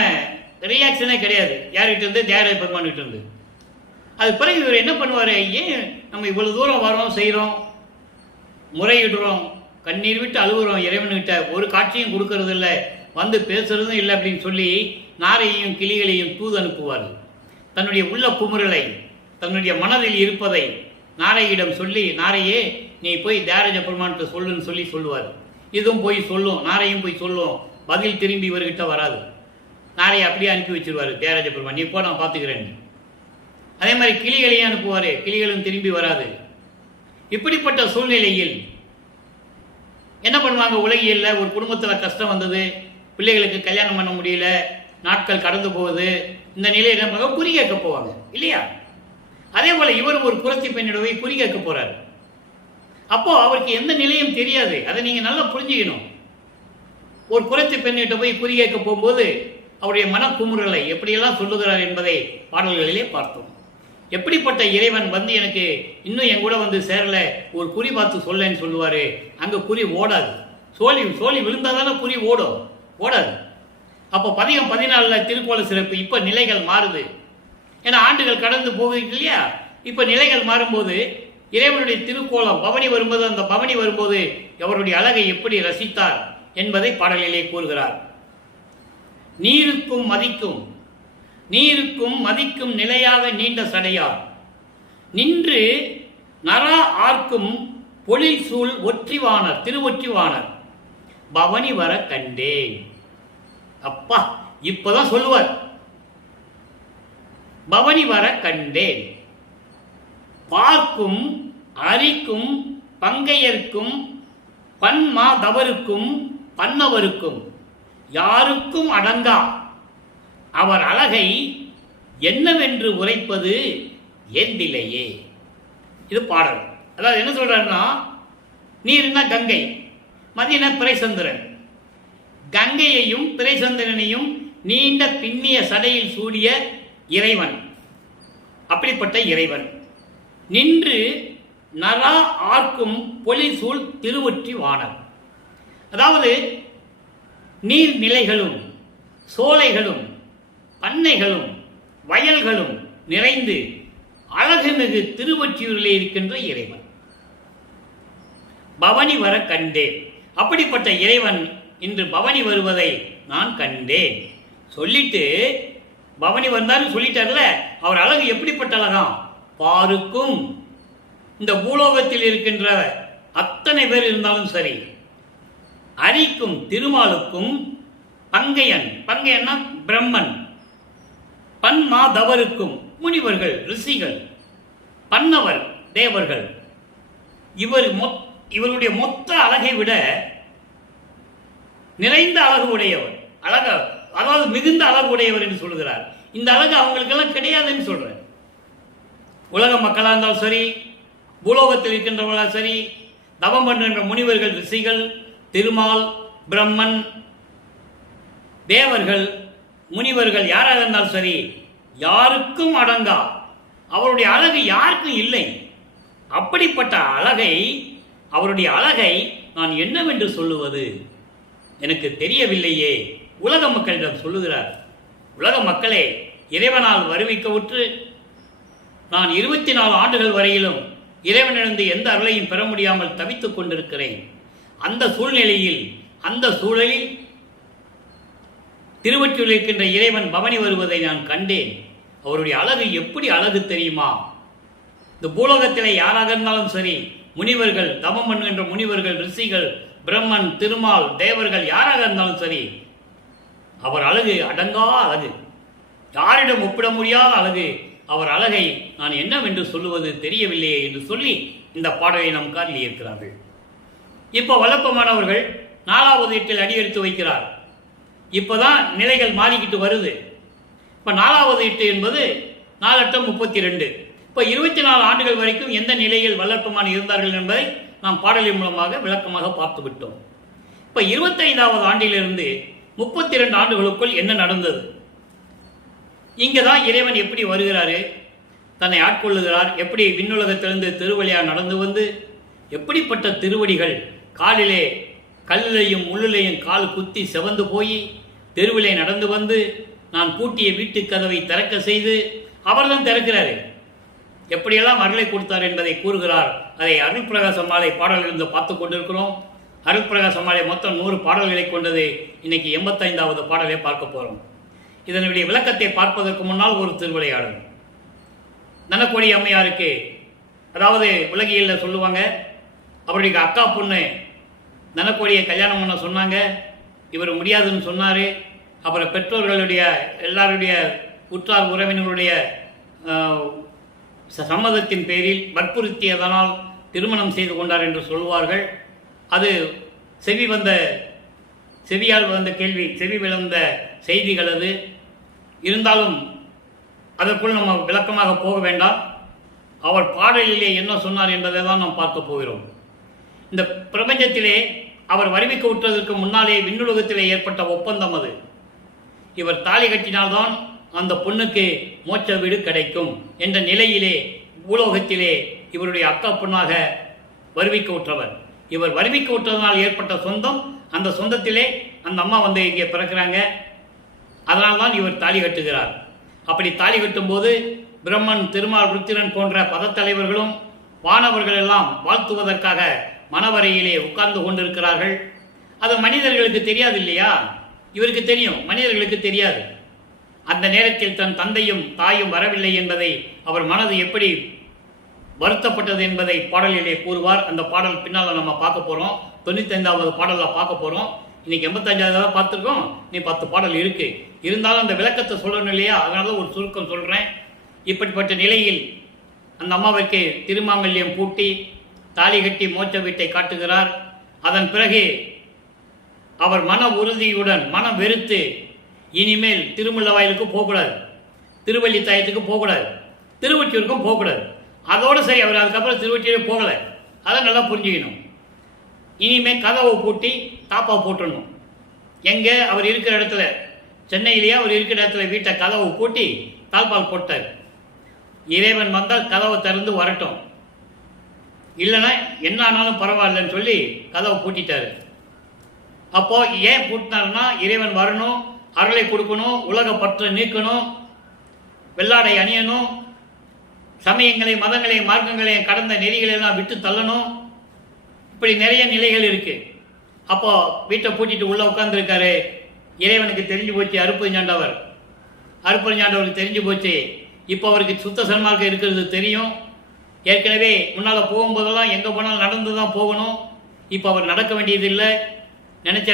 ரியாக்ஷனே கிடையாது யார்கிட்ட இருந்து, தியாகராஜ பெருமான் கிட்ட இருந்து. அது பிறகு இவர் என்ன பண்ணுவார், ஏன் நம்ம இவ்வளவு தூரம் வரோம், செய்கிறோம், முறையிடுறோம், கண்ணீர் விட்டு அழுகுறோம் இறைவன்கிட்ட, ஒரு காட்சியும் கொடுக்கறது இல்லை, வந்து பேசுறதும் இல்லை அப்படின்னு சொல்லி நாரையையும் கிளிகளையும் தூது அனுப்புவார். தன்னுடைய உள்ள குமுறலை, தன்னுடைய மனதில் இருப்பதை நாரையிடம் சொல்லி, நாரையே நீ போய் தியாகராஜ பெருமான்கிட்ட சொல்லுன்னு சொல்லி சொல்லுவார். இதுவும் போய் சொல்லும், நாரையும் போய் சொல்லும், பதில் திரும்பி இவர்கிட்ட வராது. நாரையை அப்படியே அனுப்பி வச்சிருவார் தியாகராஜ பெருமான், நீ இப்போ நான் பார்த்துக்கிறேன். அதே மாதிரி கிளிகளையும் அனுப்புவார், கிளிகளும் திரும்பி வராது. இப்படிப்பட்ட சூழ்நிலையில் என்ன பண்ணுவாங்க, உலகியல்ல ஒரு குடும்பத்தில் கஷ்டம் வந்தது, பிள்ளைகளுக்கு கல்யாணம் பண்ண முடியல, நாட்கள் கடந்து போகுது, இந்த நிலையில் என்ன குறி கேட்க போவாங்க இல்லையா. அதே போல இவர் ஒரு குறத்தி பெண்ணிட போய் குறி கேட்க போறாரு. அப்போ அவருக்கு எந்த நிலையும் தெரியாது, அதை நீங்க நல்லா புரிஞ்சுக்கணும். ஒரு குறத்தி பெண்ணிட்ட போய் குறி கேட்க போகும்போது அவருடைய மனக்குமுறலை எப்படியெல்லாம் சொல்லுகிறார் என்பதை பாடல்களிலே பார்த்தோம். எப்படிப்பட்ட இறைவன் வந்து எனக்கு இன்னும் என் கூட வந்து சேரல, ஒரு குறி பார்த்து சொல்லன்னு சொல்லுவாரு. அங்க குறி ஓடாது, சோழி விழுந்தாதானே குறி ஓடாது. அப்போ பதிகம் 14 திருக்கோல சிறப்பு. இப்ப நிலைகள் மாறுது, ஏன்னா ஆண்டுகள் கடந்து போகுது இல்லையா. இப்ப நிலைகள் மாறும்போது இறைவனுடைய திருக்கோலம் பவனி வரும்போது, அந்த பவனி வரும்போது அவருடைய அழகை எப்படி ரசித்தார் என்பதை பாடலிலே கூறுகிறார். நீருக்கும் மதிக்கும் நிலையாக நீண்ட சடையார் நின்று நரா ஆர்க்கும் பொழில் சூழ் ஒற்றிவானர் திருவொற்றிவானர் பவனி வர கண்டேன். அப்பா இப்பதான் சொல்லுவார், பவனி வர கண்டேன். பார்க்கும் அரிக்கும் பங்கையர்க்கும் பன்மாதவருக்கும் பன்னவருக்கும் யாருக்கும் அடங்கா அவர் அழகை என்னவென்று உரைப்பது ஏந்திலையே. இது பாடல். அதாவது என்ன சொல்றாருன்னா, நீர்னா கங்கை, மதியன பிறைசந்திரன். கங்கையையும் பிறைசந்திரனையும் நீண்ட பின்னிய சடையில் சூடிய இறைவன் அப்படிப்பட்ட இறைவன் நின்று நரா ஆர்க்கும் பொலிசூழ் திருவொற்றி வாணர். அதாவது நீர்நிலைகளும் சோலைகளும் பண்ணைகளும் வயல்களும் நிறைந்து அழகுமிகு திருவொற்றியூரிலே இருக்கின்ற இறைவன் பவனி வர கண்டேன். அப்படிப்பட்ட இறைவன் இன்று பவனி வருவதை நான் கண்டேன் சொல்லிட்டு, பவனி வந்தாலும் சொல்லிட்டார்ல, அவர் அழகு எப்படிப்பட்ட அழகாம்? பாருக்கும் இந்த பூலோகத்தில் இருக்கின்ற அத்தனை பேர் இருந்தாலும் சரி, அரிக்கும் திருமாலுக்கும், பங்கையன்னா பிரம்மன், பன்மாதவருக்கும் முனிவர்கள் ரிஷிகள், பன்னவர் தேவர்கள், இவருடைய மொத்த அழகை விட நிறைந்த அழகு உடையவர், அதாவது மிகுந்த அழகு உடையவர் என்று சொல்கிறார். இந்த அழகு அவங்களுக்கெல்லாம் கிடையாதுன்னு சொல்றார். உலக மக்களாக இருந்தாலும் சரி, பூலோகத்தில் இருக்கின்றவர்களாக சரி, தவம் பண்ணுகின்ற முனிவர்கள் ரிஷிகள், திருமால், பிரம்மன், தேவர்கள், முனிவர்கள் யாராக இருந்தாலும் சரி, யாருக்கும் அடங்கா அவருடைய அழகு யாருக்கும் இல்லை. அப்படிப்பட்ட அவருடைய அழகை நான் என்னவென்று சொல்லுவது எனக்கு தெரியவில்லையே. உலக மக்களிடம் சொல்லுகிறார். உலக மக்களே, இறைவனால் வருவிக்கவுற்று நான் 24 ஆண்டுகள் வரையிலும் இறைவனிடந்து எந்த அருளையும் பெற முடியாமல் தவித்துக் கொண்டிருக்கிறேன். அந்த சூழலில் திருவொற்றியூரில் இருக்கின்ற இறைவன் பவனி வருவதை நான் கண்டேன். அவருடைய அழகு எப்படி அழகு தெரியுமா? இந்த பூலோகத்திலே யாராக இருந்தாலும் சரி, முனிவர்கள், தவம் பண்ணுகின்ற முனிவர்கள், ரிஷிகள், பிரம்மன், திருமால், தேவர்கள் யாராக இருந்தாலும் சரி, அவர் அழகு அடங்கா அழகு, யாரிடம் ஒப்பிட முடியாத அழகு. அவர் அழகை நான் என்னவென்று சொல்லுவது தெரியவில்லையே என்று சொல்லி இந்த பாடலை நம் காலில் இருக்கிறார்கள். இப்போ வழக்கமானவர்கள் 4வது எட்டில் அடியெடுத்து வைக்கிறார். இப்போதான் நிலைகள் மாறிக்கிட்டு வருது. இப்போ 4வது எட்டு என்பது 4×32. இப்போ 24 ஆண்டுகள் வரைக்கும் எந்த நிலையில் வல்லற்பமான் இருந்தார்கள் என்பதை நாம் பாடலின் மூலமாக விளக்கமாக பார்த்து விட்டோம். இப்போ 25வது ஆண்டிலிருந்து 32 ஆண்டுகளுக்குள் என்ன நடந்தது? இங்கே தான் இறைவன் எப்படி வருகிறாரு, தன்னை ஆட்கொள்ளுகிறார், எப்படி விண்ணுலகத்திலிருந்து திருவழியாக நடந்து வந்து, எப்படிப்பட்ட திருவடிகள், காலிலே கல்லிலையும் முள்ளிலையும் கால் குத்தி செவந்து போய் தெருவிலே நடந்து வந்து நான் பூட்டிய வீட்டு கதவை திறக்க செய்து அவர்தான் திறக்கிறாரு. எப்படியெல்லாம் அருளை கொடுத்தார் என்பதை கூறுகிறார். அதை அருள் பிரகாச மாலை பாடலிலிருந்து பார்த்து கொண்டிருக்கிறோம். அருள் பிரகாச மாலை மொத்தம் 100 பாடல்களை கொண்டது. இன்னைக்கு 85வது பாடலை பார்க்க போகிறோம். இதனுடைய விளக்கத்தை பார்ப்பதற்கு முன்னால் ஒரு திருவிளையாடல். தனக்கோடி அம்மையாருக்கு, அதாவது உலகியலில் சொல்லுவாங்க, அவருடைய அக்கா பொண்ணு தனக்கோடியை கல்யாணம் பண்ண சொன்னாங்க. இவர் முடியாதுன்னு சொன்னார். அப்புறம் பெற்றோர்களுடைய எல்லாருடைய உற்றார் உறவினர்களுடைய சம்மதத்தின் பேரில் வற்புறுத்தியதனால் திருமணம் செய்து கொண்டார் என்று சொல்வார்கள். அது செவியால் வந்த கேள்வி, செவி விழுந்த செய்திகள் அது. இருந்தாலும் அதற்குள் நம்ம விளக்கமாக போக வேண்டாம். அவர் பாடலிலே என்ன சொன்னார் என்பதை தான் நாம் பார்க்க போகிறோம். இந்த பிரபஞ்சத்திலே அவர் வருவிக்க விட்டதற்கு முன்னாலே விண்ணுலகத்திலே ஏற்பட்ட ஒப்பந்தம் அது. இவர் தாலி கட்டினால்தான் அந்த பொண்ணுக்கு மோட்ச வீடு கிடைக்கும் என்ற நிலையிலே பூலோகத்திலே இவருடைய அக்கா பொண்ணாக வருவிக்க விட்டவர். இவர் வருவிக்க விட்டதனால் ஏற்பட்ட சொந்தம், அந்த சொந்தத்திலே அந்த அம்மா வந்து இங்கே பிறக்கிறாங்க. அதனால்தான் இவர் தாலி கட்டுகிறார். அப்படி தாலி கட்டும்போது பிரம்மன், திருமால், ருத்திரன் போன்ற பதத்தலைவர்களும் வானவர்கள் எல்லாம் வாழ்த்துவதற்காக மணவரையிலே உட்கார்ந்து கொண்டிருக்கிறார்கள். அது மனிதர்களுக்கு தெரியாது இல்லையா? இவருக்கு தெரியும், மனிதர்களுக்கு தெரியாது. அந்த நேரத்தில் தன் தந்தையும் தாயும் வரவில்லை என்பதை அவர் மனது எப்படி வருத்தப்பட்டது என்பதை பாடலிலே கூறுவார். அந்த பாடல் பின்னால் நம்ம பார்க்க போகிறோம். 95வது பாடலில் பார்க்க போகிறோம். இன்னைக்கு 85வது பார்த்துருக்கோம். நீ 10 பாடல் இருக்கு. இருந்தாலும் அந்த விளக்கத்தை சொல்லணும் இல்லையா? அதனால ஒரு சுருக்கம் சொல்கிறேன். இப்படிப்பட்ட நிலையில் அந்த அம்மாவுக்கு திருமாங்கல்யம் பூட்டி தாலி கட்டி மோட்ச வீட்டை காட்டுகிறார். அதன் பிறகு அவர் மன உறுதியுடன், மனம் வெறுத்து, இனிமேல் திருமுல்ல வாயிலுக்கு போகக்கூடாது, திருவள்ளி தாயத்துக்கு போகக்கூடாது, திருவொற்றியூருக்கும் போகக்கூடாது. அதோடு சரி, அவர் அதுக்கப்புறம் திருவொற்றியூர் போகலை. அதை நல்லா புரிஞ்சுக்கணும். இனிமேல் கதவை பூட்டி தாப்பா போட்டுடணும். எங்கே அவர் இருக்கிற இடத்துல, சென்னையிலேயே அவர் இருக்கிற இடத்துல வீட்டை கதவை பூட்டி தாழ்பால் போட்டார். இறைவன் வந்தால் கதவை திறந்து வரட்டும், இல்லைன்னா என்ன ஆனாலும் பரவாயில்லன்னு சொல்லி கதவை பூட்டிட்டாரு. அப்போ ஏன் பூட்டினாருன்னா, இறைவன் வரணும், அருளை கொடுக்கணும், உலக பற்றை நீக்கணும், வெள்ளாடை அணியணும், சமயங்களை மதங்களை மார்க்கங்களையும் கடந்த நெறிகளெல்லாம் விட்டு தள்ளணும். இப்படி நிறைய நிலைகள் இருக்கு. அப்போ வீட்டை பூட்டிட்டு உள்ள உட்கார்ந்துருக்காரு. இறைவனுக்கு தெரிஞ்சு போச்சு, அருப்பஞ்சாண்டவருக்கு தெரிஞ்சு போச்சு. இப்போ அவருக்கு சுத்த சன்மார்க்கம் இருக்கிறது தெரியும். ஏற்கனவே முன்னால் போகும்போதெல்லாம் எங்கே போனாலும் நடந்து தான் போகணும். இப்போ அவர் நடக்க வேண்டியதில்லை. நினைச்ச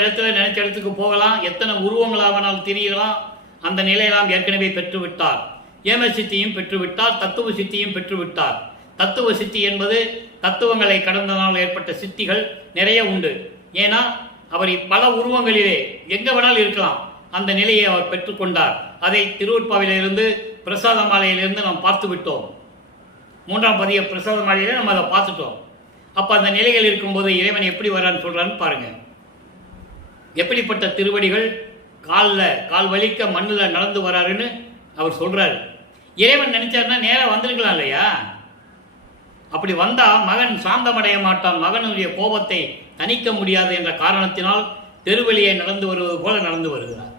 இடத்துக்கு போகலாம், எத்தனை உருவங்களாவனால் தெரியலாம். அந்த நிலையெல்லாம் ஏற்கனவே பெற்றுவிட்டார். ஏம சித்தியும் பெற்றுவிட்டார், தத்துவ சித்தியும் பெற்றுவிட்டார். தத்துவ சித்தி என்பது தத்துவங்களை கடந்த நாள் ஏற்பட்ட சித்திகள் நிறைய உண்டு. ஏன்னா அவர் பல உருவங்களிலே எங்க வேணாலும் இருக்கலாம். அந்த நிலையை அவர் பெற்றுக்கொண்டார். அதை திருவற்பாவிலிருந்து பிரசாத மாலையிலிருந்து நாம் பார்த்து விட்டோம். 3ஆம் பதிய பிரசாத மாலையில நம்ம அதை பார்த்துட்டோம். அப்போ அந்த நிலைகள் இருக்கும்போது இறைவன் எப்படி வரான்னு சொல்றான்னு பாருங்க. எப்படிப்பட்ட திருவடிகள், கால் வலிக்க மண்ணில் நடந்து வராருன்னு அவர் சொல்றாரு. இறைவன் நினைச்சாருன்னா நேராக வந்திருக்கலாம் இல்லையா? அப்படி வந்தா மகன் சாந்தமடைய மாட்டான், மகனுடைய கோபத்தை தணிக்க முடியாது என்ற காரணத்தினால் தெருவழியை நடந்து வருவது போல நடந்து வருகிறார்.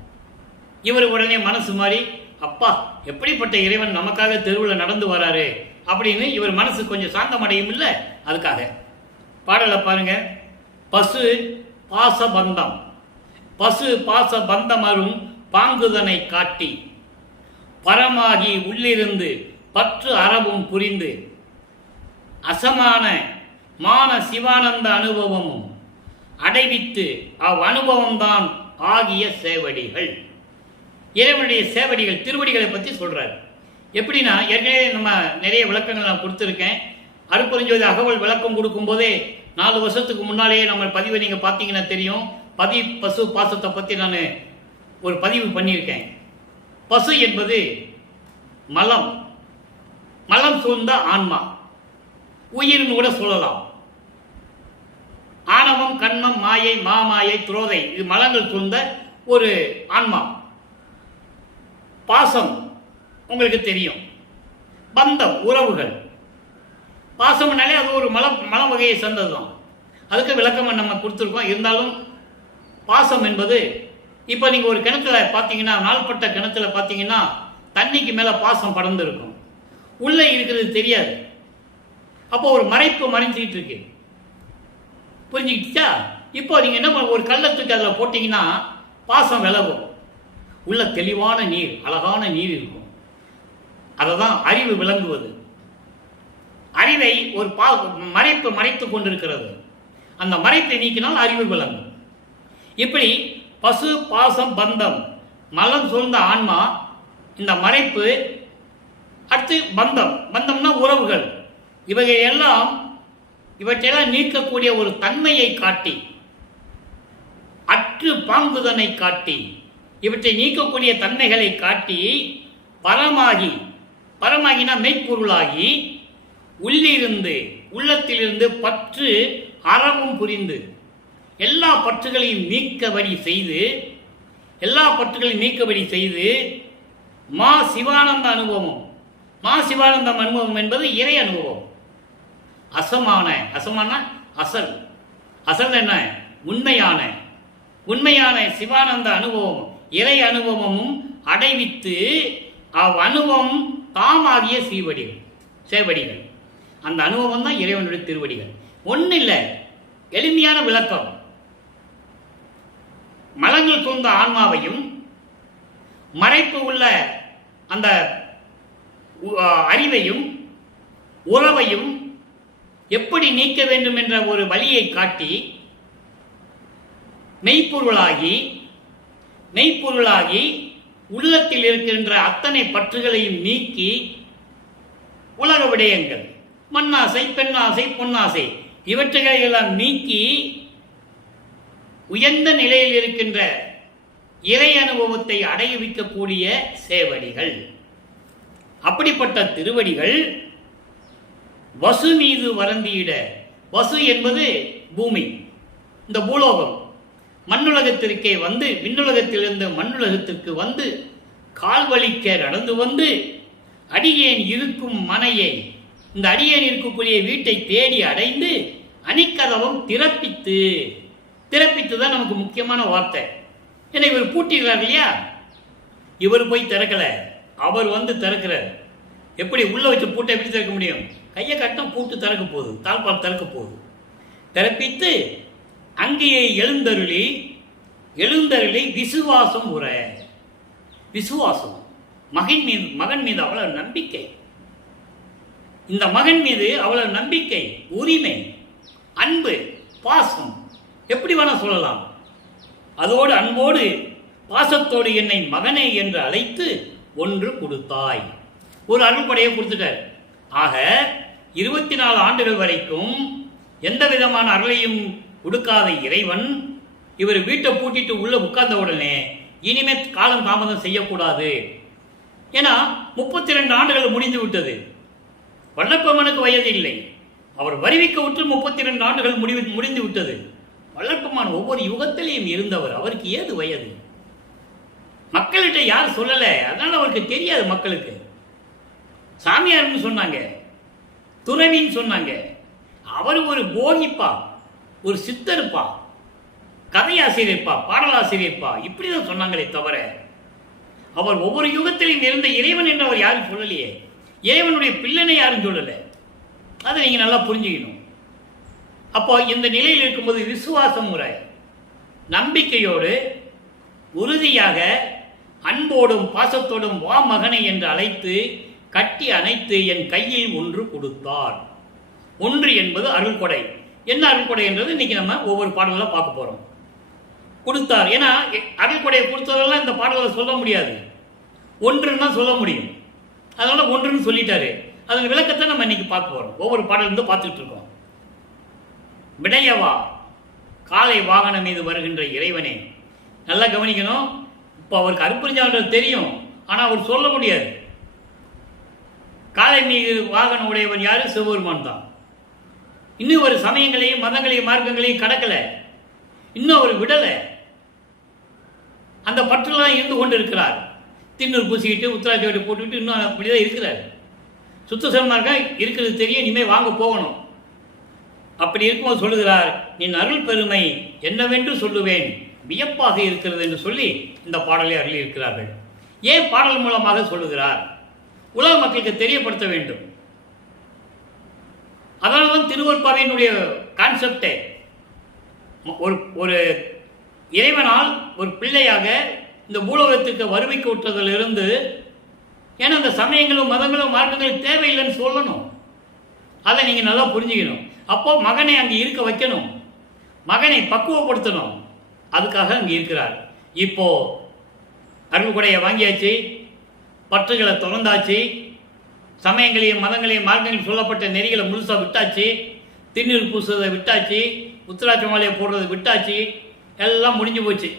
இவர் உடனே மனசு மாறி, அப்பா எப்படிப்பட்ட இறைவன் நமக்காக தெருவில் நடந்து வராரு அப்படின்னு இவர் மனசு கொஞ்சம் சாந்தமடையும் இல்லை. அதுக்காக பாடலை பாருங்க. பசு பாச பந்தம், பசு பாச பந்தமரும் பாங்குதனை காட்டி, பரமாகி உள்ளிருந்து பற்று அறவும் புரிந்து, அசமான மான சிவானந்த அனுபவமும் அடைவித்து அனுபவம்தான் ஆகிய சேவடிகள். இறைவனுடைய சேவடிகள், திருவடிகளை பற்றி சொல்றார். எப்படின்னா, ஏற்கனவே நம்ம நிறைய விளக்கங்கள் நான் கொடுத்துருக்கேன். அருட்பெருஞ்சோதி அகவல் விளக்கம் கொடுக்கும் போதே 4 வருஷத்துக்கு முன்னாலேயே நம்ம பதிவை நீங்க பார்த்தீங்கன்னா தெரியும். பசு பாசத்தை பற்றி நான் ஒரு பதிவு பண்ணியிருக்கேன். பசு என்பது மலம் சூழ்ந்த ஆன்மா, உயிர்னு கூட சொல்லலாம். ஆணவம், கண்மம், மாயை, மாமாயை, துரோதை, இது மலங்கள் சூழ்ந்த ஒரு ஆன்மா. பாசம் உங்களுக்கு தெரியும், பந்தம், உறவுகள். பாசம்னாலே அது ஒரு மலம் வகையை சேர்ந்ததுதான். அதுக்கு விளக்கம் நம்ம கொடுத்துருக்கோம். இருந்தாலும் பாசம் என்பது, இப்போ நீங்கள் ஒரு கிணத்துல பார்த்தீங்கன்னா, நாள்பட்ட கிணத்துல பார்த்தீங்கன்னா தண்ணிக்கு மேலே பாசம் படர்ந்து இருக்கும், உள்ளே இருக்கிறது தெரியாது. அப்போ ஒரு மறைப்பு மறைஞ்சிக்கிட்டு இருக்கு. புரிஞ்சுக்கிட்டா? இப்போ நீங்கள் என்ன ஒரு கள்ளத்துக்கு அதில் போட்டிங்கன்னா பாசம் விலகும். உள்ள தெளிவான நீர், அழகான நீர் இருக்கும். அதை தான் அறிவு விளங்குவது. அறிவை ஒரு மறைப்பு மறைத்து கொண்டிருக்கிறது. அந்த மறைப்பை நீக்கினால் அறிவு விளங்கும். இப்படி பசு பாசம் பந்தம், மலம் சூழ்ந்த ஆன்மா, இந்த மறைப்பு. அடுத்து பந்தம்னா உறவுகள். இவற்றையெல்லாம் நீக்கக்கூடிய ஒரு தன்மையை காட்டி, அற்று பாங்குதனை காட்டி, இவற்றை நீக்கக்கூடிய தன்மைகளை காட்டி, பரமாகினா மெய்ப்பொருளாகி, உள்ளத்திலிருந்து பற்று அறவும் புரிந்து, எல்லா பற்றுகளையும் நீக்கபடி செய்து, மா சிவானந்த அனுபவம். மா சிவானந்தம் அனுபவம் என்பது இறை அனுபவம். அசமான அசல் என்ன? உண்மையான சிவானந்த அனுபவம், இறை அனுபவமும் அடைவித்து அனுபவம் தாமாகிய சேவடிகள். அந்த அனுபவம் தான் இறைவனுடைய திருவடிகள். ஒன்றும் இல்லை, எளிமையான விளக்கம். மலங்கள் சூழ்ந்த ஆன்மாவையும் மறைப்பு உள்ள அந்த அறிவையும் உறவையும் எப்படி நீக்க வேண்டும் என்ற ஒரு வழியை காட்டி, மெய்ப்பொருளாகி உள்ளத்தில் இருக்கின்ற அத்தனை பற்றுகளையும் நீக்கி, உலக விடயங்கள், மண்ணாசை, பெண்ணாசை, பொன்னாசை, இவற்றையெல்லாம் நீக்கி உயர்ந்த நிலையில் இருக்கின்ற இறை அனுபவத்தை அடைவிக்கக்கூடிய சேவடிகள். அப்படிப்பட்ட திருவடிகள் வசு மீது வருந்தியிட. வசு என்பது பூமி, இந்த பூலோகம். மண்ணுலகத்திற்கே விண்ணுலகத்திலிருந்து மண்ணுலகத்திற்கு கால்வலிக்க நடந்து அடியேன் இருக்கும் மனையை, இந்த அடியேன் இருக்கக்கூடிய வீட்டை தேடி அடைந்து அணிக்கதவும் திறப்பித்து, திறப்பித்து தான் நமக்கு முக்கியமான வார்த்தை. ஏன்னா இவர் பூட்டிடுறார் இல்லையா, இவர் போய் திறக்கல, அவர் வந்து திறக்கிறார். எப்படி உள்ள வச்சு பூட்டை எப்படி திறக்க முடியும்? கையை கட்டம் பூட்டு திறக்க போகுது, தாழ்பால் திறக்க போகுது. திறப்பித்து அங்கேயே எழுந்தருளி விசுவாசம் உற, விசுவாசம் மகன் மீது அவ்வளவு நம்பிக்கை, இந்த மகன் மீது அவ்வளவு நம்பிக்கை, உரிமை, அன்பு, பாசம், எப்படி வேணா சொல்லலாம். அதோடு அன்போடு பாசத்தோடு என்னை மகனே என்று அழைத்து ஒன்று கொடுத்தாய், ஒரு அருள்படையை கொடுத்துட்டார். ஆக 24 ஆண்டுகள் வரைக்கும் எந்த விதமான அருளையும் கொடுக்காத இறைவன் இவர் வீட்டை பூட்டிட்டு உள்ள உட்கார்ந்த உடனே இனிமே காலம் தாமதம் செய்யக்கூடாது. ஏன்னா 32 ஆண்டுகள் முடிந்து விட்டது. வல்லற்பெருமானுக்கு வயது இல்லை, அவர் வருவிக்க விட்டு 32 ஆண்டுகள் முடிந்து விட்டது. வல்லற்பெருமான் ஒவ்வொரு யுகத்திலையும் இருந்தவர், அவருக்கு ஏது வயது? மக்கள்கிட்ட யார் சொல்லல, அதனால அவருக்கு தெரியாது. மக்களுக்கு சாமியார்னு சொன்னாங்க, துறவின்னு சொன்னாங்க. அவர் ஒரு போகிப்பா, ஒரு சித்தருப்பா, கதையாசிரியர்ப்பா, பாடலாசிரியர்ப்பா, இப்படிதான் சொன்னாங்களே தவிர அவர் ஒவ்வொரு யுகத்திலும் இருந்த இறைவன் என்று அவர் யாரும் சொல்லலையே. இறைவனுடைய பிள்ளைனை யாரும் சொல்லல. அதை நீங்க நல்லா புரிஞ்சுக்கணும். அப்போ இந்த நிலையில் இருக்கும்போது விசுவாசம் முறை, நம்பிக்கையோடு உறுதியாக அன்போடும் பாசத்தோடும் வா மகனை என்று அழைத்து கட்டி அணைத்து என் கையில் ஒன்று கொடுத்தார். ஒன்று என்பது அருள்கொடை. என்ன அருள்கொடை என்றது இன்னைக்கு நம்ம ஒவ்வொரு பாடல பார்க்க போறோம். கொடுத்தார். ஏன்னா அருள்கொடையை கொடுத்ததெல்லாம் இந்த பாடலை சொல்ல முடியாது, ஒன்றுன்னு தான் சொல்ல முடியும். அதனால ஒன்றுன்னு சொல்லிட்டாரு. அதன் விளக்கத்தை நம்ம இன்னைக்கு பார்க்க போறோம். ஒவ்வொரு பாடல் இருந்து பார்த்துட்டு இருக்கோம். விடையவா, காலை வாகனம் மீது வருகின்ற இறைவனே. நல்லா கவனிக்கணும். இப்போ அவருக்கு அருட்பெருஞ்சாண்டவர் தெரியும், ஆனால் அவர் சொல்ல முடியாது. காலை மீது வாகனம் உடையவன் யாரு? சிவபெருமான் தான். இன்னும் ஒரு சமயங்களையும் மதங்களையும் மார்க்கங்களையும் கடக்கல, இன்னும் அவர் விடல. அந்த பற்றுலாம் இருந்து கொண்டு இருக்கிறார். திண்ணூர் பூசிக்கிட்டு உத்தராட்சி போட்டுக்கிட்டு இன்னும் அப்படிதான் இருக்கிறார். சுத்த சன்மார்க்கம் இருக்கிறது தெரியும், இனிமேல் வாங்க போகணும். அப்படி இருக்கும்போது சொல்லுகிறார், நீ அருள் பெருமை என்னவென்று சொல்லுவேன், வியப்பாக இருக்கிறது என்று சொல்லி இந்த பாடலை அருளி இருக்கிறார்கள். ஏன் பாடல் மூலமாக சொல்லுகிறார்? உலக மக்களுக்கு தெரியப்படுத்த வேண்டும். அதனால்தான் திருவருட்பாவையினுடைய கான்செப்டே ஒரு இறைவனால் ஒரு பிள்ளையாக இந்த பூலோகத்திற்கு வருவிக்க விட்டதிலிருந்து, ஏன்னா அந்த சமயங்களும் மதங்களும் மார்க்கங்களும் தேவையில்லைன்னு சொல்லணும். அதை நீங்க நல்லா புரிஞ்சுக்கணும். அப்போ மகனை அங்கே இருக்க வைக்கணும், மகனை பக்குவப்படுத்தணும். அதுக்காக அங்கே இருக்கிறார். இப்போ அருள்கொடையை வாங்கியாச்சு, பற்றுகளை திறந்தாச்சு, சமயங்களையும் மதங்களையும் மார்க்கங்களையும் சொல்லப்பட்ட நெறிகளை முழுசாக விட்டாச்சு, திண்ணீர் பூசுறதை விட்டாச்சு, உத்தராட்சி மாலையை போடுறதை விட்டாச்சு, எல்லாம் முடிஞ்சு போச்சு.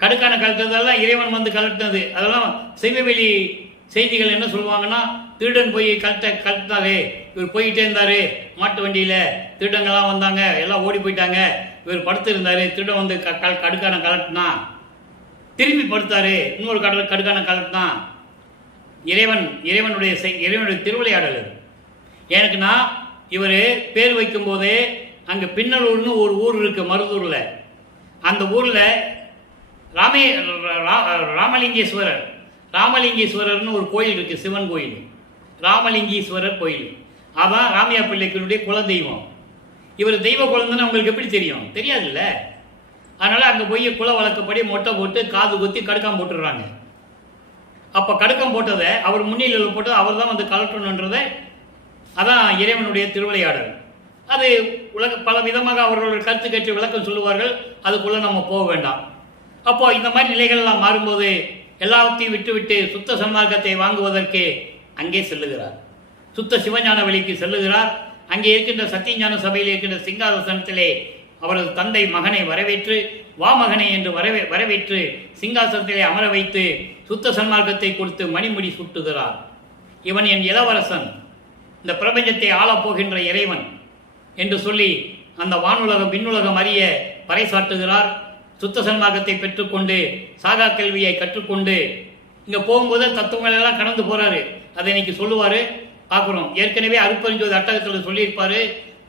கடுக்கான கலட்டதெல்லாம் இறைவன் வந்து கலட்டினது. அதெல்லாம் செய்வவெளி செய்திகள் என்ன சொல்லுவாங்கன்னா, திருடன் போய் கலட்டினாரு, இவர் போயிட்டே இருந்தாரு மாட்டு வண்டியில, திருடங்கள்லாம் வந்தாங்க, எல்லாம் ஓடி போயிட்டாங்க, இவர் படுத்து இருந்தாரு, திருடன் வந்து கடுக்கான கலட்டினா, திரும்பி படுத்தாரு, இன்னொரு கடுக்கான கலட்டினா. இறைவனுடைய திருவிளையாடல். எனக்குன்னா இவர் பேர் வைக்கும் போதே அங்கே பின்னலூர்னு ஒரு ஊர் இருக்கு மருதூரில். அந்த ஊரில் ராமலிங்கேஸ்வரர்னு ஒரு கோயில் இருக்கு, சிவன் கோயில், ராமலிங்கீஸ்வரர் கோயில். அதான் ராமையா பிள்ளைக்குடைய குலதெய்வம். இவர் தெய்வ குழந்தைன்னு அவங்களுக்கு எப்படி தெரியும்? தெரியாதுல்ல. அதனால அங்கே போய் குல வழக்கப்படி மொட்டை போட்டு காது குத்தி கடுக்காம போட்டுடுறாங்க. அப்போ கடுக்கம் போட்டதை அவர் முன்னிலையில் போட்டு அவர் தான் வந்து கலட்டணுன்றதை, அதான் இறைவனுடைய திருவிளையாடல். அது பல விதமாக அவர்களுடைய கருத்து கேட்டு விளக்கம் சொல்லுவார்கள், அதுக்குள்ள நம்ம போக வேண்டாம். அப்போ இந்த மாதிரி நிலைகள்லாம் மாறும்போது எல்லாத்தையும் விட்டுவிட்டு சுத்த சன்மார்க்கத்தை வாங்குவதற்கு அங்கே செல்லுகிறார். சுத்த சிவஞான வழிக்கு செல்லுகிறார். அங்கே இருக்கின்ற சத்தியஞான சபையில் இருக்கின்ற சிங்காசனத்திலே அவரது தந்தை மகனை வரவேற்று, வா மகனை என்று வரவேற்று சிங்காசனத்திலே அமர வைத்து சுத்த சன்மார்க்கத்தை கொடுத்து மணிமுடி சுட்டுகிறார். இவன் என் இளவரசன், இந்த பிரபஞ்சத்தை ஆளப்போகின்ற இறைவன் என்று சொல்லி அந்த வானுலகம் விண்ணுலகம் அறிய பறைசாட்டுகிறார். சுத்த சன்மார்க்கத்தை பெற்றுக்கொண்டு சாகா கல்வியை கற்றுக்கொண்டு இங்கே போகும்போது தத்துவங்கள் எல்லாம் கடந்து போகிறாரு. அதை இன்னைக்கு சொல்லுவார், பார்க்குறோம். ஏற்கனவே அருட்பெருஞ்சோதி அட்டகத்தில் சொல்லியிருப்பார்,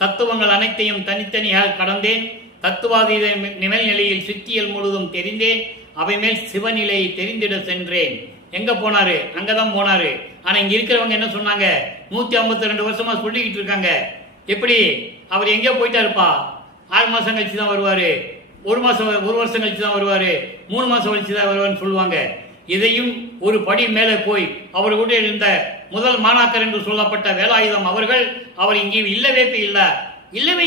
தத்துவங்கள் அனைத்தையும் தனித்தனியாக கடந்தேன், தத்துவாதீத நிலையில் சித்தியல் முழுதும் தெரிந்தேன், அவை மேல் சிவநிலையை தெரிந்திட சென்றேன். எங்கே போனார்? அங்கே தான் போனார். ஆனால் இங்கே இருக்கிறவங்க என்ன சொன்னாங்க? 152 வருஷமாக சொல்லிக்கிட்டு இருக்காங்க. எப்படி அவர் எங்கேயோ போயிட்டாருப்பா, 6 மாதம் கழிச்சு தான் வருவார், 1 வருஷம் கழிச்சு தான் வருவார், 3 மாதம் கழிச்சு தான் வருவார்னு சொல்லுவாங்க. இதையும் ஒரு படி மேலே போய் அவர் கூட இருந்த முதல் மாணாக்கர் என்று சொல்லப்பட்ட வேலாயுதம் அவர்கள், அவர் இங்கே இல்லவே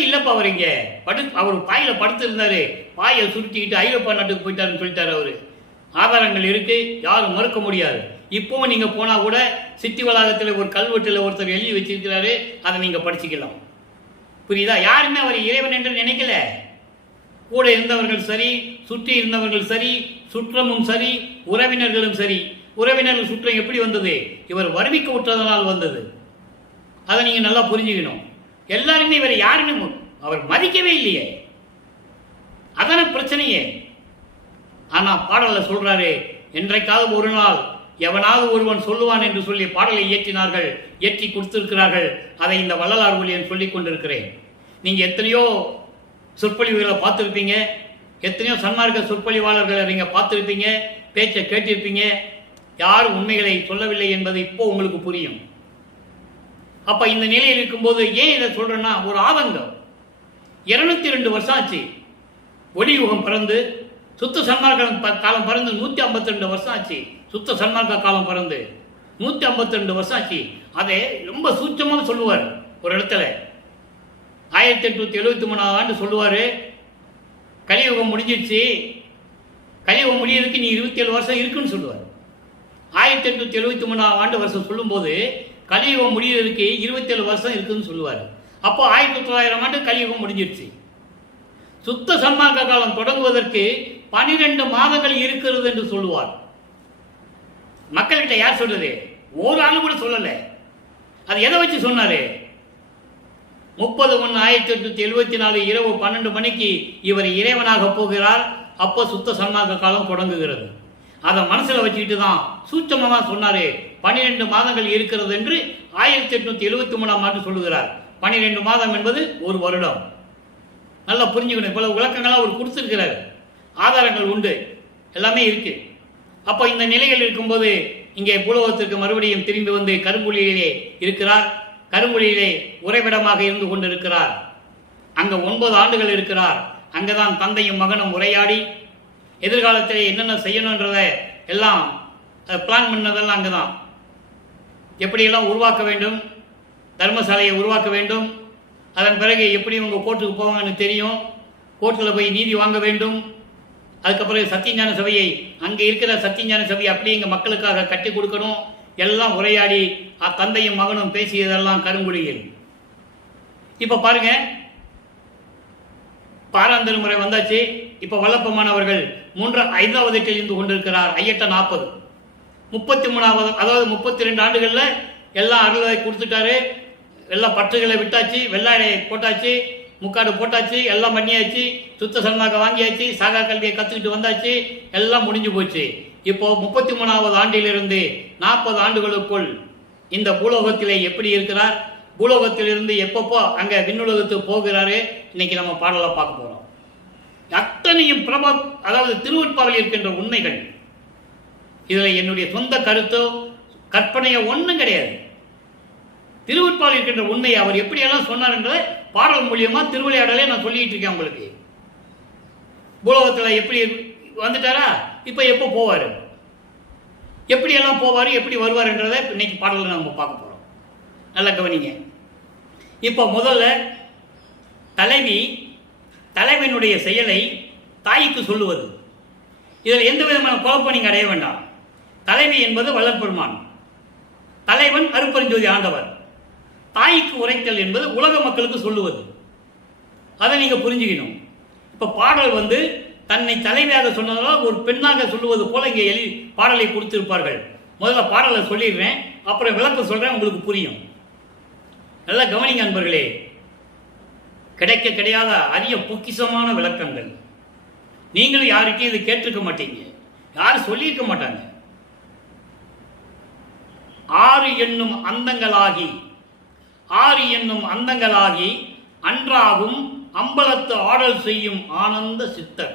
இல்லப்பா, அவர் இங்கே அவர் பாயில படுத்து இருந்தாரு, பாயை சுருட்டிக்கிட்டு ஐரோப்பா நாட்டுக்கு போயிட்டாருன்னு சொல்லிட்டாரு. அவரு ஆதாரங்கள் இருக்கு, யாரும் மறுக்க முடியாது. இப்பவும் நீங்க போனா கூட சித்தி வளாகத்தில் ஒரு கல்வெட்டில் ஒருத்தர் எழுதி வச்சிருக்கிறாரு, அதை நீங்க படிச்சுக்கலாம். புரியுதா? யாருமே அவர் இறைவன் என்று நினைக்கல. கூட இருந்தவர்கள் சரி, சுற்றி இருந்தவர்கள் சரி, சுற்றமும் சரி, உறவினர்களும் சரி. உறவினர்கள் சுற்றம் எப்படி வந்தது? இவர் வருவிக்க விட்டதனால் வந்தது. அதை நீங்க நல்லா புரிஞ்சுக்கணும். எல்லாருமே இவர் யாருமே அவர் மதிக்கவே இல்லையே, அதான பிரச்சனையே. ஆனா பாடல்ல சொல்றாரு, என்றைக்காவது ஒரு நாள் எவனாவது ஒருவன் சொல்லுவான் என்று சொல்லி பாடலை இயற்றினார்கள், இயற்றி கொடுத்திருக்கிறார்கள். அதை இந்த வள்ளலார் ஒளியன் சொல்லிக் கொண்டிருக்கிறேன். நீங்க எத்தனையோ சொற்பொழிவுகளை பார்த்துருப்பீங்க, எத்தனையோ சன்மார்க்க சொற்பொழிவாளர்களை நீங்க பார்த்துருப்பீங்க, பேச்சை கேட்டிருப்பீங்க. யாரும் உண்மைகளை சொல்லவில்லை என்பது இப்போ உங்களுக்கு புரியும். அப்ப இந்த நிலையில் இருக்கும்போது ஏன் இதை சொல்றேன்னா, ஒரு ஆதங்கம். 202 வருஷம் ஆச்சு ஒளி யுகம் பிறந்து, சுத்த சன்மார்க்க காலம் பிறந்து 152 வருஷம் ஆச்சு. சுத்த சன்மார்க்க காலம் பிறந்து 152 வருஷம் ஆச்சு. அதை ரொம்ப சூட்சமாக சொல்லுவார் ஒரு இடத்துல. 1873 ஆண்டு சொல்லுவார், கலியுகம் முடிஞ்சிருச்சு, கலியுகம் முடியறதுக்கு நீ 27 வருஷம் இருக்குன்னு சொல்லுவார். 1873 ஆண்டு வருஷம் சொல்லும்போது கலியுகம் முடியறதுக்கு 27 வருஷம் இருக்குன்னு சொல்லுவார். அப்போ 1900 ஆண்டு கலியுகம் முடிஞ்சிருச்சு. சுத்த சன்மார்க்க காலம் தொடங்குவதற்கு 12 மாதங்கள் இருக்கிறது என்று சொல்லுவார். மக்கள்கிட்ட யார் சொல்றது? ஒரு ஆள் கூட சொல்லல. அது எதை வச்சு சொன்னாரு? 30/1/1874 இரவு 12 மணிக்கு இவர் இறைவனாக போகிறார். அப்போ சுத்த சன்மார்க்க காலம் தொடங்குகிறது. அதை மனசுல வச்சுக்கிட்டு தான் சூட்சமா சொன்னாரு, 12 மாதங்கள் இருக்கிறது என்று 1873 ஆண்டு சொல்லுகிறார். 12 மாதம் என்பது ஒரு வருடம். நல்லா புரிஞ்சுக்கணும். இவ்வளவு விளக்கங்களாக அவர் கொடுத்திருக்கிறார், ஆதாரங்கள் உண்டு, எல்லாமே இருக்கு. அப்போ இந்த நிலையில் இருக்கும்போது இங்கே பூலோகத்திற்கு மறுபடியும் திரும்பி வந்து கருங்குழியிலே இருக்கிறார். கருங்குழியிலே உறைவிடமாக இருந்து கொண்டிருக்கிறார். அங்க 9 ஆண்டுகள் இருக்கிறார். அங்கதான் தந்தையும் மகனும் உரையாடி எதிர்காலத்தில் என்னென்ன செய்யணுன்றத எல்லாம் பிளான் பண்ணதெல்லாம் அங்கதான். எப்படியெல்லாம் உருவாக்க வேண்டும், தர்மசாலையை உருவாக்க வேண்டும். அதன் பிறகு எப்படி உங்க கோர்ட்டுக்கு போவாங்கன்னு தெரியும், கோர்ட்டில் போய் நீதி வாங்க வேண்டும். அதுக்கப்புறம் சத்தியஞான சபையை, அங்கே இருக்கிற சத்தியஞான சபையை அப்படியே எங்கள் மக்களுக்காக கட்டி கொடுக்கணும். எல்லாம் உரையாடி தந்தையும் மகனும் பேசியதெல்லாம் கருங்குழியில். இப்போ பாருங்க, பாராந்தர வந்தாச்சு. இப்போ வல்லப்பமானவர்கள் 5வது எட்டில் இருந்து கொண்டிருக்கிறார். ஐயட்ட 40 33வது, அதாவது 32 ஆண்டுகளில் எல்லாம் அருளை கொடுத்துட்டாரு. எல்லாம் பற்றுகளை விட்டாச்சு, வெள்ளாடை போட்டாச்சு, முக்காடு போட்டாச்சு, எல்லாம் பண்ணியாச்சு, சுத்த சன்மார்க்க வாங்கியாச்சு, சாகா கல்வியை கற்றுக்கிட்டு வந்தாச்சு, எல்லாம் முடிஞ்சு போச்சு. இப்போ 33வது ஆண்டிலிருந்து 40 ஆண்டுகளுக்குள் இந்த பூலோகத்திலே எப்படி இருக்கிறார், பூலோகத்திலிருந்து எப்பப்போ அங்கே விண்ணுலகத்துக்கு போகிறாரு, இன்னைக்கு நம்ம பாடலை பார்க்க போகிறோம். அத்தனையும் அதாவது திருவற்பாவில் இருக்கின்ற உண்மைகள். இதில் என்னுடைய சொந்த கருத்தோ கற்பனையோ ஒன்றும் கிடையாது. திருவற்பாவில் இருக்கின்ற உண்மையை அவர் எப்படியெல்லாம் சொன்னார் என்ற பாடல் மூலியமா திருவிளையாடலே நான் சொல்லிட்டு இருக்கேன் உங்களுக்கு. பூலோகத்தில் எப்படி வந்துட்டாரா, இப்போ எப்போ போவார், எப்படியெல்லாம் போவார், எப்படி வருவார் என்றதை இன்னைக்கு பாடலில் நம்ம பார்க்க போகிறோம். நல்லா கவனிங்க. இப்போ முதல்ல தலைவனுடைய செயலை தாய்க்கு சொல்லுவது. இதில் எந்த விதமான குழப்பம் நீங்கள் அடைய வேண்டாம். தலைவி என்பது வள்ளற்பெருமான், தலைவன் அருட்பெருஞ்சோதி ஆண்டவர். தாய்க்கு உரைத்தல் என்பது உலக மக்களுக்கு சொல்லுவது. அதை நீங்க புரிஞ்சுக்கணும். இப்ப பாடல் தன்னை தலைவியாக சொன்னதால் ஒரு பெண்ணாக சொல்லுவது போல இங்கே பாடலை கொடுத்திருப்பார்கள். முதல்ல பாடலை சொல்லிடுறேன், அப்புறம் விளக்கம் சொல்றேன், உங்களுக்கு புரியும். நல்லா கவனிங்க அன்பர்களே. கிடைக்காத அரிய பொக்கிஷமான விளக்கங்கள். நீங்களும் யாருக்கும் இது கேட்டிருக்க மாட்டீங்க, யாரும் சொல்லியிருக்க மாட்டாங்க. ஆறு என்னும் அந்தங்களாகி அன்றாகும் அம்பலத்து ஆடல் செய்யும் ஆனந்த சித்தர்.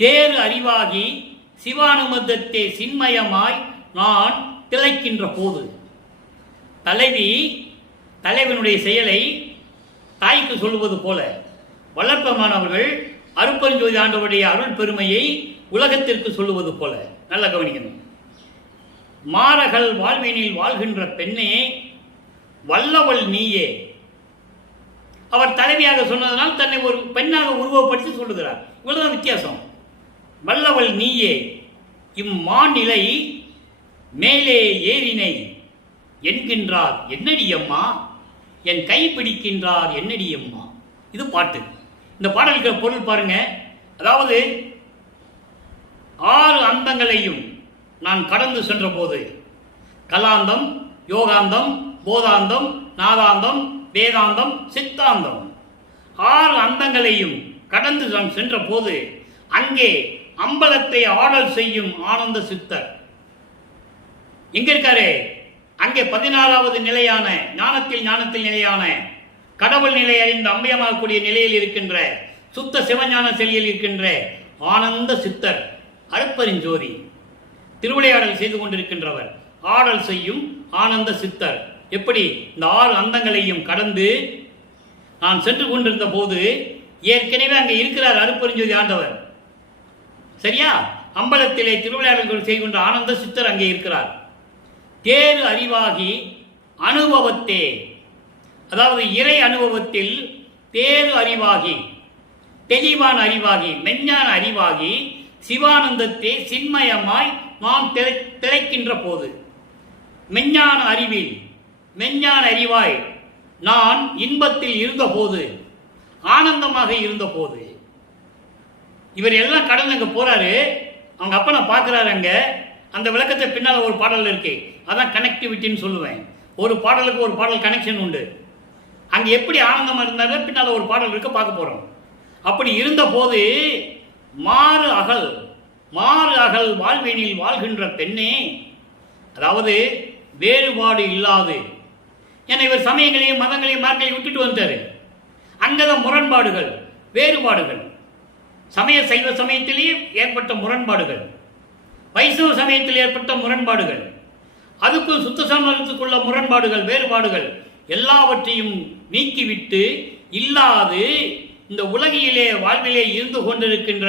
தேறு அறிவாகி சிவானுமதத்தே சின்மயமாய் நான் திளைக்கின்ற போது. தலைவனுடைய செயலை தாய்க்கு சொல்லுவது போல வளர்ப்பமானவர்கள் அருட்பெருஞ்சோதி ஆண்டவருடைய அருள் பெருமையை உலகத்திற்கு சொல்லுவது போல. நல்ல கவனிக்கணும். மாறகள் வாழ்வினில் வாழ்கின்ற பெண்ணே வல்லவள் நீயே. அவர் தலைவியாக சொன்னதனால் தன்னை ஒரு பெண்ணாக உருவப்படுத்தி சொல்லுகிறார். இவ்வளவுதான் வித்தியாசம். வல்லவள் நீயே இம்மாநிலை மேலே ஏறினை என்கின்றார் என்னடி அம்மா, என் கை பிடிக்கின்றார் என்னடி அம்மா. இது பாட்டு. இந்த பாடலுக்கு பொருள் பாருங்க. அதாவது 6 அந்தங்களையும் நான் கடந்து சென்ற போது, கலாந்தம், யோகாந்தம், போதாந்தம், நாதாந்தம், வேதாந்தம், சித்தாந்தம் 6 அந்தங்களையும் கடந்து நான் சென்ற போது அங்கே அம்பலத்தை ஆடல் செய்யும் ஆனந்த சித்தர் எங்க இருக்காரு? அங்கே 14வது நிலையான ஞானத்தில் நிலையான கடவுள் நிலை அறிந்த அம்பயமாகக்கூடிய நிலையில் இருக்கின்ற சுத்த சிவஞான செலியில் இருக்கின்ற ஆனந்த சித்தர் அருட்பெருஞ்சோதி திருவிளையாடல் செய்து கொண்டிருக்கின்றவர் ஆடல் செய்யும் ஆனந்த சித்தர். எப்படி இந்த 6 அந்தங்களையும் கடந்து நான் சென்று கொண்டிருந்த போது ஏற்கனவே அங்கே இருக்கிறார் அருட்பெருஞ்சோதி ஆண்டவர். சரியா? அம்பலத்திலே திருவிளையாடல்கள் செய்கின்ற ஆனந்த சித்தர் அங்கே இருக்கிறார். தேறு அறிவாகி அனுபவத்தே, அதாவது இறை அனுபவத்தில் தேறு அறிவாகி, தெளிவான அறிவாகி, மெஞ்ஞான அறிவாகி சிவானந்தத்தே சின்மயமாய் நான் திளைக்கின்ற போது, மெஞ்ஞான அறிவில் மெஞ்ஞான அறிவாய் நான் இன்பத்தில் இருந்தபோது, ஆனந்தமாக இருந்தபோது. இவர் எல்லாம் கடந்து அங்கே போறாரு. அவங்க அப்பனை பார்க்கிறாரு. அங்க அந்த விளக்கத்தை பின்னால் ஒரு பாடல் இருக்கு. அதான் கனெக்டிவிட்டின்னு சொல்லுவேன். ஒரு பாடலுக்கு ஒரு பாடல் கனெக்ஷன் உண்டு. அங்கே எப்படி ஆனந்தமாக இருந்தாலும் பின்னால் ஒரு பாடல் இருக்க பார்க்க போறோம். அப்படி இருந்த போது மாறு அகல் வாழ்வினில் வாழ்கின்ற பெண்ணே, அதாவது வேறுபாடு இல்லாது. ஏன்னா இவர் சமயங்களையும் மதங்களையும் மார்க்களையும் விட்டுட்டு வந்தாரு. அங்கதான் முரண்பாடுகள், வேறுபாடுகள். சைவ சமயத்திலேயே ஏற்பட்ட முரண்பாடுகள், வைஷ்ணவ சமயத்தில் ஏற்பட்ட முரண்பாடுகள், அதுக்கும் சுத்த சமயத்துக்குள்ள முரண்பாடுகள், வேறுபாடுகள் எல்லாவற்றையும் நீக்கிவிட்டு இல்லாது இந்த உலகிலே வாழ்விலே இருந்து கொண்டிருக்கின்ற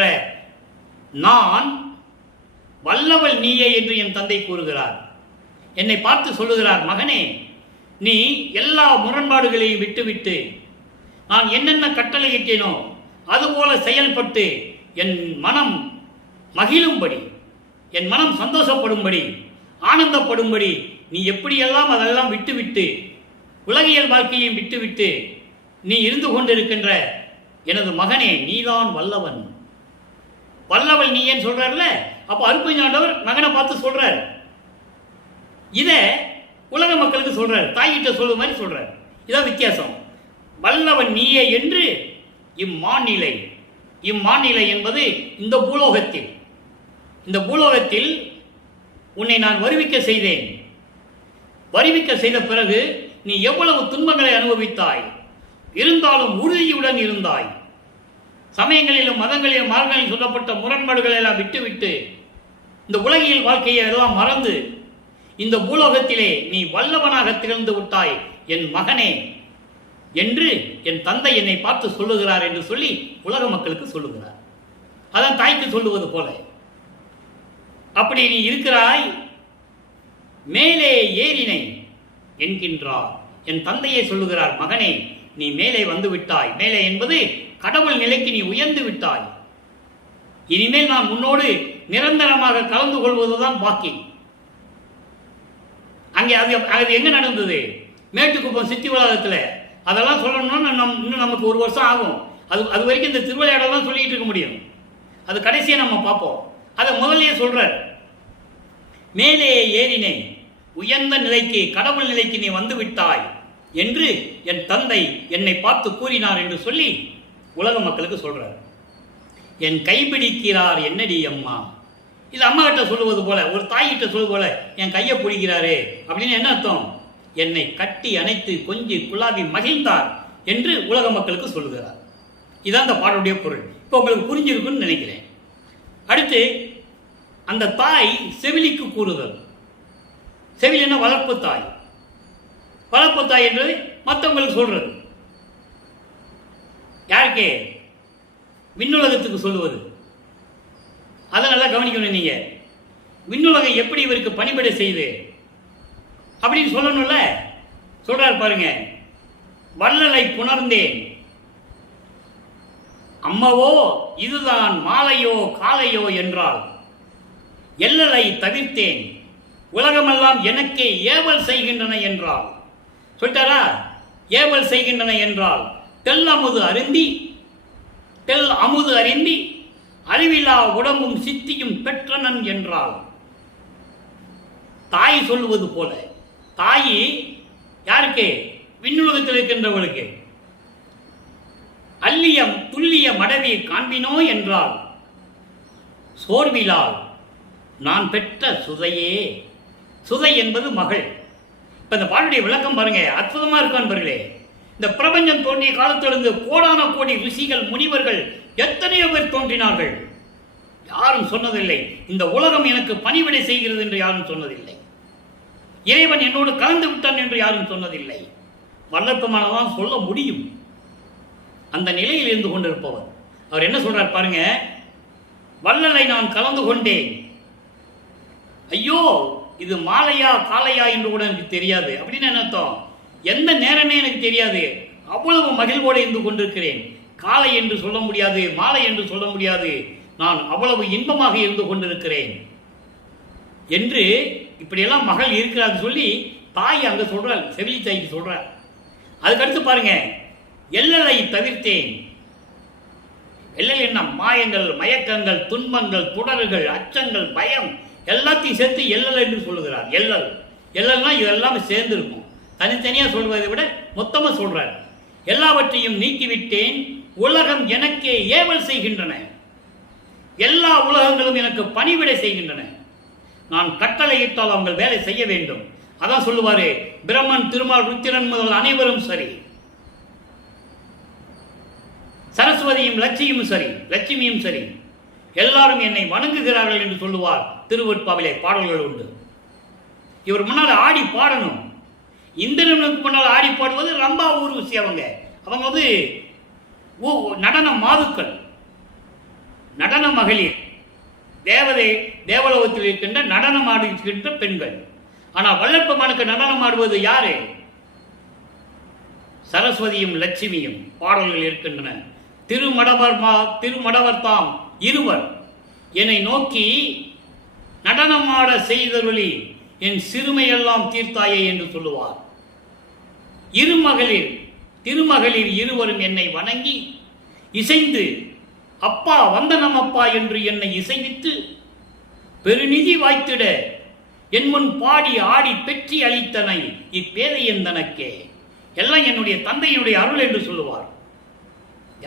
நான் வல்லவள் நீயே என்று என் தந்தை கூறுகிறார். என்னை பார்த்து சொல்லுகிறார், மகனே நீ எல்லா முரண்பாடுகளையும் விட்டுவிட்டு நான் என்னென்ன கட்டளையிட்டேனோ அதுபோல செயல்பட்டு என் மனம் மகிழும்படி, என் மனம் சந்தோஷப்படும்படி, ஆனந்தப்படும்படி நீ எப்படியெல்லாம் அதெல்லாம் விட்டுவிட்டு உலகியல் வாழ்க்கையையும் விட்டுவிட்டு நீ இருந்து கொண்டிருக்கின்ற எனது மகனே நீதான் வல்லவன். வல்லவள் நீ ஏன் சொல்றாருல? அப்ப அருட்பெருஞ்சாண்டவர் மகனை பார்த்து சொல்றார். இத உலக மக்களுக்கு சொல்றார், தாய்கிட்ட சொல்லும் மாதிரி சொல்றார். இதான் வித்தியாசம். வல்லவன் நீயே என்று இம்மாநிலை என்பது இந்த பூலோகத்தில் உன்னை நான் வருவிக்க செய்தேன். வருவிக்க செய்த பிறகு நீ எவ்வளவு துன்பங்களை அனுபவித்தாய், இருந்தாலும் உறுதியுடன் இருந்தாய். சமயங்களிலும் மதங்களிலும் மார்களில் சொல்லப்பட்ட முரண்பாடுகளை எல்லாம் விட்டுவிட்டு இந்த உலகியல் வாழ்க்கையை எல்லாம் மறந்து இந்த பூலோகத்திலே நீ வல்லவனாக திகழ்ந்து விட்டாய் என் மகனே என்று என் தந்தை என்னை பார்த்து சொல்லுகிறார் என்று சொல்லி உலக மக்களுக்கு சொல்லுகிறார். அதான் தாய்க்கு சொல்லுவது போல. அப்படி நீ இருக்கிறாய், மேலே ஏறினை என்கின்றார். என் தந்தையை சொல்லுகிறார், மகனே நீ மேலே வந்து விட்டாய். மேலே என்பது கடவுள் நிலைக்கு நீ உயர்ந்து விட்டாய். இனிமேல் நான் உன்னோடு நிரந்தரமாக கலந்து கொள்வதுதான் பாக்கி. அங்கே அது எங்க நடந்தது? மேட்டுக்குப்பம் சித்தி வளாகத்தில். அதெல்லாம் சொல்லணும்னு இன்னும் நமக்கு 1 வருஷம் ஆகும். அது வரைக்கும் இந்த திருவிளையாடல் தான் சொல்லிட்டு இருக்க முடியும். அது கடைசியை நம்ம பார்ப்போம். அதை முதல்லயே சொல்றார், மேலே ஏறினேன், உயர்ந்த நிலைக்கு கடவுள் நிலைக்கு நீ வந்து விட்டாய் என்று என் தந்தை என்னை பார்த்து கூறினார் என்று சொல்லி உலக மக்களுக்கு சொல்றார். என் கைப்பிடிக்கிறார் என்னடி அம்மா, இது அம்மா கிட்ட சொல்லுவது போல, ஒரு தாய்கிட்ட சொல்லுவது போல என் கையை பிடிக்கிறாரு அப்படின்னு என்ன அர்த்தம்? என்னை கட்டி அணைத்து கொஞ்சி குலாவி மகிழ்ந்தார் என்று உலக மக்களுக்கு சொல்லுகிறார். இதான் அந்த பாடலுடைய பொருள். இப்போ உங்களுக்கு புரிஞ்சிருக்குன்னு நினைக்கிறேன். அடுத்து அந்த தாய் செவிலிக்கு கூறுதல். செவிலி என்ன? வளர்ப்பு தாய். வளர்ப்பு தாய் என்றது மற்றவங்களுக்கு சொல்றது. யாருக்கு? விண்ணுலகத்துக்கு சொல்லுவது. அதை நல்லா கவனிக்கணும். நீங்க விண்ணுலகம் எப்படி இவருக்கு பணிபடை செய்து அப்படின்னு சொல்லணும்ல. சொல்றாரு பாருங்க, வள்ளலை புணர்ந்தேன் அம்மவோ இதுதான் மாலையோ காலையோ என்றால், எல்லலை தவிர்த்தேன் உலகமெல்லாம் எனக்கே ஏவல் செய்கின்றன என்றால். சொல்லிட்டாரா? ஏவல் செய்கின்றன என்றால் தெல் அமுது அருந்தி அறிவிலா உடம்பும் சித்தியும் பெற்றனன் என்றால். தாய் சொல்லுவது போல, தாய் யாருக்கு? விண்ணுலகத்தில் இருக்கின்றவர்களுக்கு. அல்லியம் துல்லிய மடவி காண்பினோ என்றால், சோர்விலால் நான் பெற்ற சுதையே. சுதை என்பது மகள். இப்ப இந்த பாட்டுடைய விளக்கம் பாருங்க, அற்புதமா இருக்கும் அன்பர்களே. இந்த பிரபஞ்சம் தோன்றிய காலத்திலிருந்து கோடான கோடி ரிஷிகள் முனிவர்கள் எத்தனையோ பேர் தோன்றினார்கள். யாரும் சொன்னதில்லை இந்த உலகம் எனக்கு பணிவிடை செய்கிறது என்று யாரும் சொன்னதில்லை. இறைவன் என்னோடு கலந்து விட்டான் என்று யாரும் சொன்னதில்லை. வல்லப்பமானதான் சொல்ல முடியும். அந்த நிலையில் இருந்து கொண்டிருப்பவர் அவர் என்ன சொல்றார் பாருங்க, வள்ளலை நான் கலந்து கொண்டேன். ஐயோ இது மாலையா காலையா என்று கூட எனக்கு தெரியாது அப்படின்னு என்ன அர்த்தம்? எந்த நேரமே எனக்கு தெரியாது, அவ்வளவு மகிழ்வோடு இருந்து கொண்டிருக்கிறேன். காலை என்று சொல்ல முடியாது, மாலை என்று சொல்ல முடியாது, நான் அவ்வளவு இன்பமாக இருந்து கொண்டிருக்கிறேன் என்று இப்படியெல்லாம் மகள் இருக்கிறார் சொல்லி தாய் அங்க சொல்றாள், செவிலி தாய்க்கு சொல்றார். அதுக்கடுத்து பாருங்க, எல்லலை தவிர்த்தேன். எல்லல் என்ன? மாயங்கள், மயக்கங்கள், துன்பங்கள், தொடர்கள், அச்சங்கள், பயம் எல்லாத்தையும் சேர்த்து எல்லல் என்று சொல்லுகிறார். எல்லல்னா இதெல்லாம் சேர்ந்து இருக்கும். தனித்தனியா சொல்வதை விட மொத்தமா சொல்றார். எல்லாவற்றையும் நீக்கிவிட்டேன், உலகம் எனக்கே ஏவல் செய்கின்றன. எல்லா உலகங்களும் எனக்கு பணிவிடை செய்கின்றன. நான் கட்டளையிட்டால் அவங்க வேலை செய்ய வேண்டும். அதான் சொல்லுவாரு, பிரம்மன், திருமால், ருத்திரன் முதல் அனைவரும் சரி, சரஸ்வதியும் லட்சுமியும் சரி, எல்லாரும் என்னை வணங்குகிறார்கள் என்று சொல்லுவார். திருவெட்பாவிலே பாடல்கள் உண்டு. இவர் முன்னால் ஆடி பாடணும். இந்திரனுக்கு முன்னால் ஆடி பாடுவது ரம்பா ஊர்வசி. அவங்க வந்து நடன மாதுக்கள், நடன மகளிர், தேவலோகத்தில் இருக்கின்ற நடனம் ஆடுகின்ற பெண்கள். ஆனால் வல்லற்பமானுக்கு நடனம் ஆடுவது யாரு? சரஸ்வதியும் லட்சுமியும். பாடல்கள் இருக்கின்றன. திருமடவர்தாம் இருவர் என்னை நோக்கி நடனமாட செய்தருளி என் சிறுமையெல்லாம் தீர்த்தாயே என்று சொல்லுவார். திருமகளிர் இருவரும் என்னை வணங்கி இசைந்து அப்பா வந்தனம் அப்பா என்று என்னை இசைவித்து பெருநிதி வாய்த்திட என் முன் பாடி ஆடி பெற்றி அளித்தனை இப்பேதையன் தனக்கே. எல்லாம் என்னுடைய தந்தையினுடைய அருள் என்று சொல்லுவார்.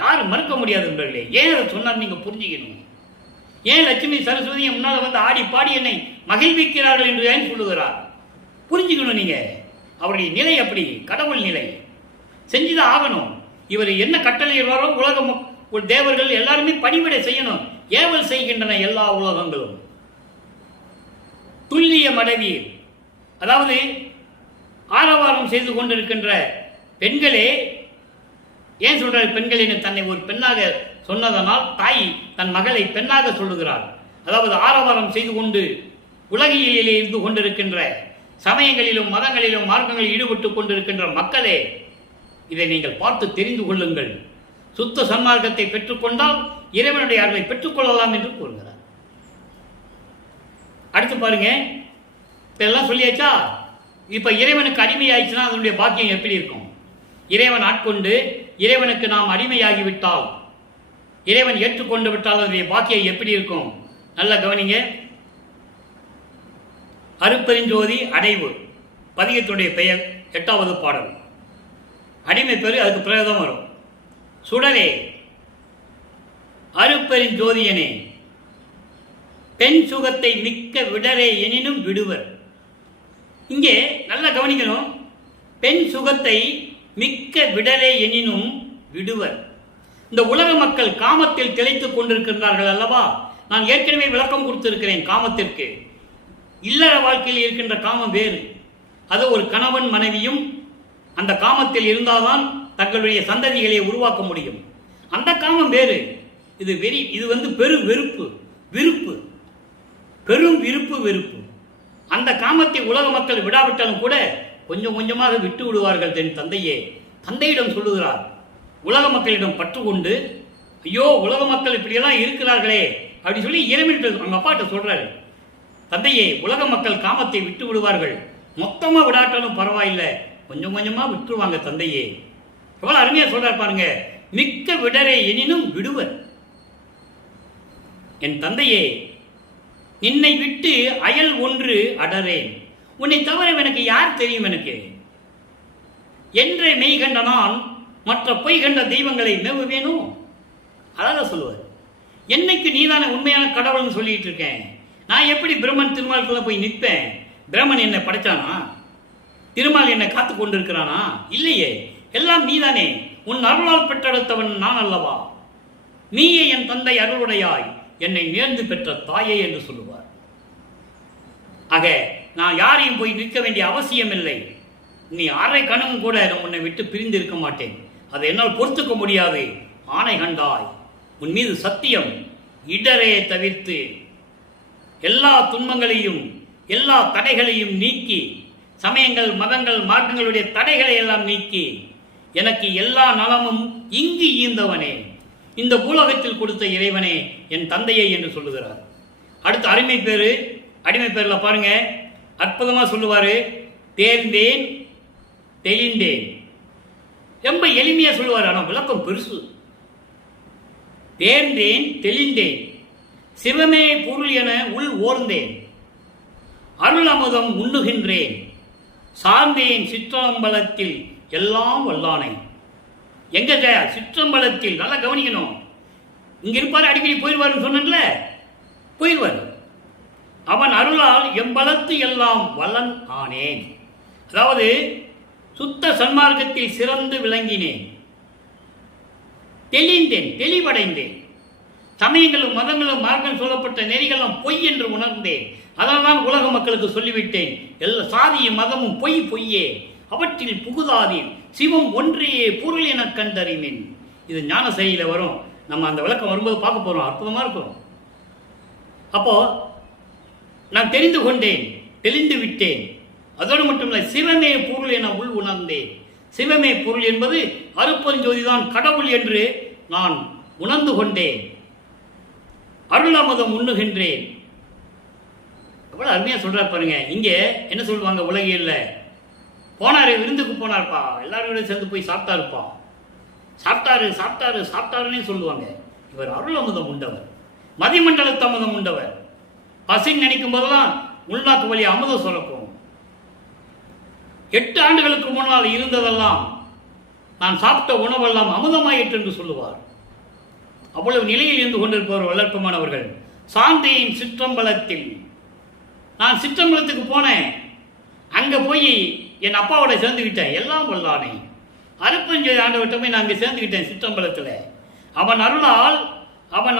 யாரும் மறுக்க முடியாது என்பதில்லை. ஏன் அதை சொன்னார் நீங்க புரிஞ்சுக்கணும். ஏன் லட்சுமி சரஸ்வதியை முன்னால் வந்து ஆடி பாடி என்னை மகிழ்விக்கிறார்கள் என்று ஏன் சொல்லுகிறார்? புரிஞ்சுக்கணும் நீங்க. அவருடைய நிலை அப்படி, கடவுள் நிலை. செஞ்சுதான் ஆகணும். இவர் என்ன கட்டளையிடுவாரோ உலகம் தேவர்கள் எல்லாருமே பணிவிடை செய்யணும். ஏவல் செய்கின்றன எல்லா உலகங்களும். துல்லிய மடவீர், அதாவது ஆரவாரம் செய்து கொண்டிருக்கின்ற பெண்களே. ஏன் சொல்றாரு பெண்களின் தன்னை ஒரு பெண்ணாக சொன்னதனால் தாய் தன் மகளை பெண்ணாக சொல்லுகிறார். அதாவது ஆரவாரம் செய்து கொண்டு உலகிலே இருந்து கொண்டிருக்கின்ற சமயங்களிலும் மதங்களிலும் மார்க்கங்களில் ஈடுபட்டுக் கொண்டிருக்கின்ற மக்களே, இதை நீங்கள் பார்த்து தெரிந்து கொள்ளுங்கள். சுத்த சன்மார்க்கத்தை பெற்றுக்கொண்டால் இறைவனுடைய அருளை பெற்றுக்கொள்ளலாம் என்று கூறுகிறார். அடுத்து பாருங்க, இதெல்லாம் சொல்லியாச்சா? இப்ப இறைவனுக்கு அடிமையாயிடுச்சுன்னா அதனுடைய பாக்கியம் எப்படி இருக்கும்? இறைவன் ஆட்கொண்டு இறைவனுக்கு நாம் அடிமையாகிவிட்டால், இறைவன் ஏற்றுக்கொண்டு விட்டால் அதனுடைய பாக்கியம் எப்படி இருக்கும்? நல்ல கவனிங்க. அருப்பெருஞ்சோதி அடைவு பதிகத்துடைய பெயர் 8வது பாடல். அடிமை பேரு அதுக்கு பிரயோகம் வரும். சுடரே அருப்பெருஞ்சோதியனே பெண் சுகத்தை மிக்க விடரே எனினும் விடுவர். இங்கே நல்லா கவனிக்கணும். பெண் சுகத்தை மிக்க விடரே எனினும் விடுவர். இந்த உலக மக்கள் காமத்தில் திளைத்துக் கொண்டிருக்கின்றார்கள் அல்லவா? நான் ஏற்கனவே விளக்கம் கொடுத்திருக்கிறேன் காமத்திற்கு. இல்லற வாழ்க்கையில் இருக்கின்ற காமம் வேறு. அது ஒரு கணவன் மனைவியும் அந்த காமத்தில் இருந்தால்தான் தங்களுடைய சந்ததிகளை உருவாக்க முடியும். அந்த காமம் வேறு. இது பெரும் வெறுப்பு. அந்த காமத்தை உலக மக்கள் விடாவிட்டாலும் கூட கொஞ்சம் கொஞ்சமாக விட்டு விடுவார்கள். தென் தந்தையே தந்தையிடம் சொல்லுகிறார். உலக மக்களிடம் பற்று கொண்டு, ஐயோ உலக மக்கள் இப்படியெல்லாம் இருக்கிறார்களே அப்படி சொல்லி இறைவன்கிட்ட அவங்க அப்பாட்ட சொல்றாரு. தந்தையே, உலக மக்கள் காமத்தை விட்டு விடுவார்கள், மொத்தமா விடாட்டாலும் பரவாயில்லை, கொஞ்சம் கொஞ்சமா விட்டுருவாங்க தந்தையே. எவ்வளவு அருமையா சொல்றாரு பாருங்க. மிக்க விடரே எனினும் விடுவர். என் தந்தையே, நின்னை விட்டு அயல் ஒன்று அடரேன். உன்னை தவிர எனக்கு யார் தெரியும்? எனக்கு என்றே மெய் கண்ட நான் மற்ற பொய் கண்ட தெய்வங்களை மேவுவேனோ? அழகா சொல்லுவார். என்னைக்கு நீதான உண்மையான கடவுள்னு சொல்லிட்டு இருக்கேன். நான் எப்படி பிரம்மன் திருமாலுக்குள்ள போய் நிற்பேன்? பிரம்மன் என்னை படைச்சானா? திருமால் என்னை காத்து கொண்டிருக்கிறானா? இல்லையே, எல்லாம் நீதானே. உன் அருளால் பெற்றெடுத்தவன் நான் அல்லவா? நீயே என் தந்தை அருளுடையாய், என்னை நேர்ந்து பெற்ற தாயே என்று சொல்லுவார். ஆக நான் யாரையும் போய் நிற்க வேண்டிய அவசியம் இல்லை. நீ அரை கணமும் கூட உன்னை விட்டு பிரிந்து இருக்க மாட்டேன். அதை என்னால் பொறுத்துக்க முடியாது. ஆணை கண்டாய், உன் மீது சத்தியம், இடரையை தவிர்த்து எல்லா துன்பங்களையும் எல்லா தடைகளையும் நீக்கி, சமயங்கள் மதங்கள் மார்க்கங்களுடைய தடைகளை எல்லாம் நீக்கி, எனக்கு எல்லா நலமும் இங்கு ஈந்தவனே, இந்த பூலோகத்தில் கொடுத்த இறைவனே, என் தந்தையை என்று சொல்லுகிறார். அடுத்து அடிமை பேர்ல பாருங்க, அற்புதமா சொல்லுவாரு. தேர்ந்தேன் தெளிந்தேன். ரொம்ப எளிமையா சொல்லுவார். ஆனால் விளக்கம் பெருசு. தேர்ந்தேன் தெளிந்தேன், சிவமே பொருள் என உள் ஓர்ந்தேன், அருள் அமுதம் உண்ணுகின்றேன், சார்ந்தேன் சிற்றம்பலத்தில் எல்லாம் வல்லானை. எங்க சிற்றம்பலத்தில்? நல்லா கவனிக்கணும். இங்க இருப்பாரு, அடிக்கடி போயிடுவாருன்னு சொன்னல, போயிடுவார். அவன் அருளால் எம்பலத்து எல்லாம் வல்லன் ஆனேன். அதாவது சுத்த சன்மார்க்கத்தில் சிறந்து விளங்கினேன், தெளிந்தேன், தெளிவடைந்தேன். சமயங்களும் மதங்களும் மார்க்கம் சொல்லப்பட்ட நெறிகளும் பொய் என்று உணர்ந்தேன். அதனால் உலக மக்களுக்கு சொல்லிவிட்டேன், எல்லா சாதியும் மதமும் பொய்யே, அவற்றில் புகுதாதீர், சிவம் ஒன்றையே பொருள் என கண்டறினேன். இது ஞான சரியில வரும். நம்ம அந்த விளக்கம் வரும்போது பார்க்க போறோம். அற்புதமா இருக்கும். அப்போ நான் தெரிந்து கொண்டேன், தெளிந்து விட்டேன். அதோடு மட்டுமில்லை, சிவமே பொருள் என உள் உணர்ந்தேன். சிவமே பொருள் என்பது அருப்பெருஞ்சோதிதான் கடவுள் என்று நான் உணர்ந்து கொண்டேன். அருள் அமுதம் உண்ணுகின்றேன். எவ்வளவு அருமையா சொல்றாரு பாருங்க. இங்க என்ன சொல்லுவாங்க, உலகியல்ல போனாரு, விருந்துக்கு போனார்ப்பா, எல்லாரும் சேர்ந்து போய் சாப்பிட்டாருப்பா, சாப்பிட்டாருன்னே சொல்லுவாங்க. இவர் அருள் அமுதம் உண்டவர், மதிமண்டலத்து அமுதம் உண்டவர். பசி நினைக்கும் போதெல்லாம் உள்நாக்கு வழி அமுதம் சுரக்கும். 8 ஆண்டுகளுக்கு முன்னால் இருந்ததெல்லாம், நான் சாப்பிட்ட உணவெல்லாம் அமுதமாயிற்று என்று சொல்லுவார். அவ்வளவு நிலையில் இருந்து கொண்டிருப்பவர் வளர்ப்பமானவர்கள். சாந்தேன் சிற்றம்பலத்தில், நான் சிற்றம்பலத்துக்கு போனேன், அங்க போய் என் அப்பாவோட சேர்ந்துக்கிட்டேன், எல்லாம் வல்லானே. அருப்பெருஞ்சோதி ஆண்டவர்கிட்ட போய் நான் அங்கே சேர்ந்துக்கிட்டேன் சிற்றம்பலத்தில். அவன்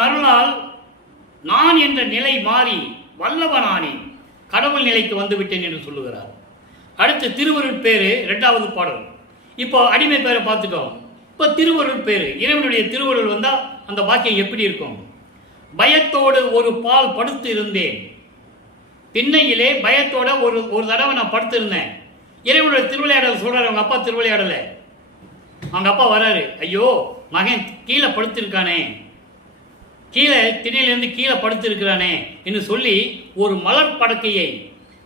அருளால் நான் என்ற நிலை மாறி வல்லவனானே, கடவுள் நிலைக்கு வந்துவிட்டேன் என்று சொல்லுகிறார். அடுத்து திருவருட் பேரு 2வது பாடல். இப்போ அடிமை பேரை பார்த்துட்டோம். இப்போ திருவருட் பேரு, இறைவனுடைய திருவருள் வந்தால் அந்த வாக்கியம் எப்படி இருக்கும்? பயத்தோடு ஒரு பால் படுத்து இருந்தேன். திண்ணையிலே பயத்தோட ஒரு தடவை நான் படுத்திருந்தேன். இறைவனுடைய திருவிளையாடல் சொல்றாரு. அவங்க அப்பா திருவிளையாடல, அவங்க அப்பா வராரு. ஐயோ மகன் கீழே படுத்திருக்கானே, கீழே திண்ணையிலிருந்து கீழே படுத்திருக்கிறானே என்று சொல்லி ஒரு மலர் படுக்கையை,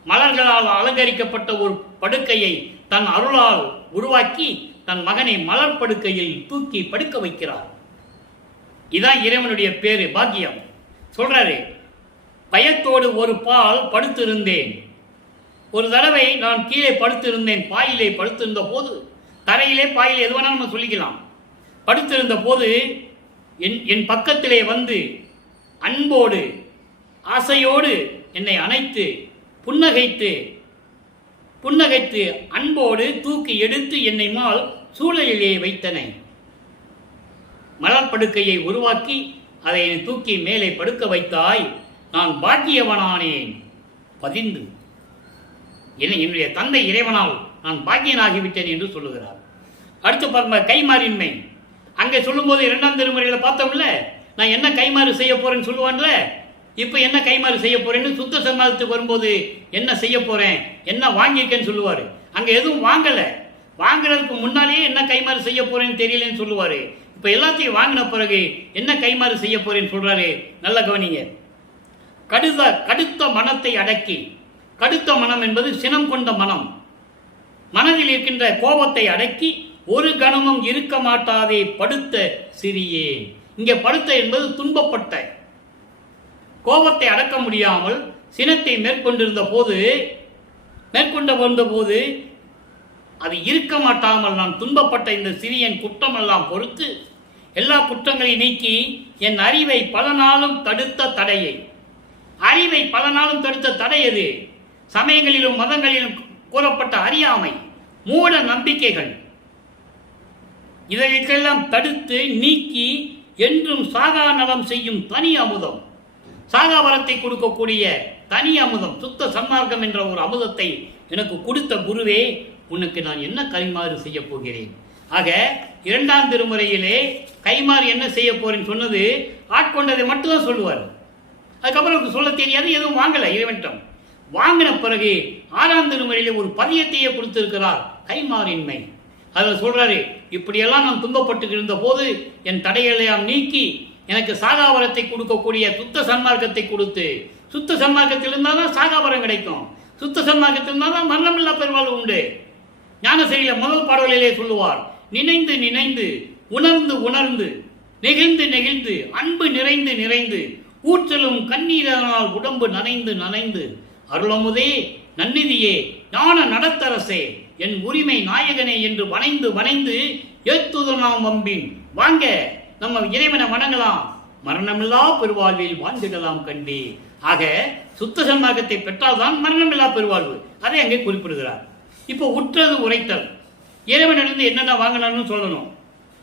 மலர்களால் அலங்கரிக்கப்பட்ட ஒரு படுக்கையை தன் அருளால் உருவாக்கி தன் மகனை மலர் படுக்கையில் தூக்கி படுக்க வைக்கிறார். இதான் இறைவனுடைய பேரு, பாக்கியம். சொல்றாரு, பயத்தோடு ஒரு பால் படுத்திருந்தேன். ஒரு தடவை நான் கீழே படுத்திருந்தேன், பாயிலே படுத்திருந்த போது, தரையிலே பாயிலே எது வேணாலும் நம்ம சொல்லிக்கலாம். படுத்திருந்த போது என் பக்கத்திலே வந்து அன்போடு ஆசையோடு என்னை அணைத்து புன்னகைத்து அன்போடு தூக்கி எடுத்து என்னை மால் சூழலிலே வைத்தனை. மலர்படுக்கையை உருவாக்கி அதை தூக்கி மேலே படுக்க வைத்தாய். நான் பாக்கியவனானேன் பதிந்து. என்னுடைய தந்தை இறைவனால் நான் பாக்கியனாகிவிட்டேன் என்று சொல்லுகிறார். அடுத்து பாருங்க, கைமாறின்மை. அங்கே சொல்லும்போது 2ஆம் திருமுறையில் பார்த்தோம்ல, நான் என்ன கைமாறு செய்ய போறேன்னு சொல்லுவான்ல. இப்ப என்ன கைமாறு செய்ய போறேன்னு சுத்த சன்மார்க்கத்துக்கு வரும்போது என்ன செய்ய போறேன், என்ன வாங்கியிருக்கேன்னு சொல்லுவாரு. அங்க எதுவும் வாங்கல, வாங்குறதுக்கு முன்னாலேயே என்ன கைமாறு செய்ய போறேன்னு தெரியலன்னு சொல்லுவாரு. இப்ப எல்லாத்தையும் வாங்கின பிறகு என்ன கைமாறு செய்ய போறேன்னு சொல்றாரு. நல்லா கவனிங்க. கடுத்த மனத்தை அடக்கி, கடுத்த மனம் என்பது சினம் கொண்ட மனம், மனதில் இருக்கின்ற கோபத்தை அடக்கி ஒரு கணமும் இருக்க மாட்டாதே படுத்த சிறியே. இங்கே படுத்த என்பது துன்பப்பட்ட, கோபத்தை அடக்க முடியாமல் சினத்தை மேற்கொண்டு வந்த போது அது இருக்க மாட்டாமல் நான் துன்பப்பட்ட இந்த சிறியன் குற்றமெல்லாம் பொறுத்து எல்லா குற்றங்களையும் நீக்கி என் அறிவை பல நாளும் தடுத்த தடையை. அறிவை பல நாளும் தடுத்த தடை எது? சமயங்களிலும் மதங்களிலும் கூறப்பட்ட அறியாமை, மூட நம்பிக்கைகள். இதையெல்லாம் தடுத்து நீக்கி என்றும் சாகா நலம் செய்யும் தனி அமுதம், சாகாவரத்தை கொடுக்கக்கூடிய தனி அமுதம், சுத்த சன்மார்க்கம் என்ற ஒரு அமுதத்தை எனக்கு கொடுத்த குருவே, உனக்கு நான் என்ன கைமாறு செய்ய போகிறேன். ஆக 2ஆம் திருமுறையிலே கைமாறு என்ன செய்ய போறேன்னு சொன்னது ஆட்கொண்டதை மட்டும்தான் சொல்லுவார். அதுக்கப்புறம் சொல்ல தெரியாது, எதுவும் வாங்கல இறைவன்டம். வாங்கின பிறகு 6ஆம் திருமுறையிலே ஒரு பதியத்தையே கொடுத்திருக்கிறார், கைமாறின்மை. அதில் சொல்றாரு, இப்படியெல்லாம் நான் துன்பப்பட்டு இருந்த போது என் தடையெல்லாம் நீக்கி எனக்கு சாகாவரத்தை கொடுக்கக்கூடிய சுத்த சன்மார்க்கத்தை கொடுத்து, சுத்த சன்மார்க்கத்தில் இருந்தால் தான் சாகாவரம் கிடைக்கும், சுத்த சன்மார்க்கத்தில் இருந்தால் தான் மரணமில்லா பெருவாழ்வு உண்டு. ஞானசையில முதல் பாடலிலே சொல்லுவார், நினைந்து நினைந்து உணர்ந்து உணர்ந்து நெகிழ்ந்து நெகிழ்ந்து அன்பு நிறைந்து நிறைந்து ஊற்றலும் கண்ணீரானால் உடம்பு நனைந்து நனைந்து அருளமுதே நன்னிதியே ஞான நடத்தரசே என் உரிமை நாயகனே என்று வணைந்து வணைந்து ஏத்துதனாம் வம்பின். வாங்க நம்ம இறைவனை வணங்கலாம், மரணமில்லா பெருவாழ்வில் வாழ்ந்திடலாம் கண்டே. ஆக சுத்த சன்மார்க்கத்தை பெற்றால்தான் மரணமில்லா பெருவாழ்வு. அதை அங்கே குறிப்பிடுகிறார். இப்போ உற்றது உரைத்தல், இறைவனிலிருந்து என்னென்ன வாங்கினான்னு சொல்லணும்.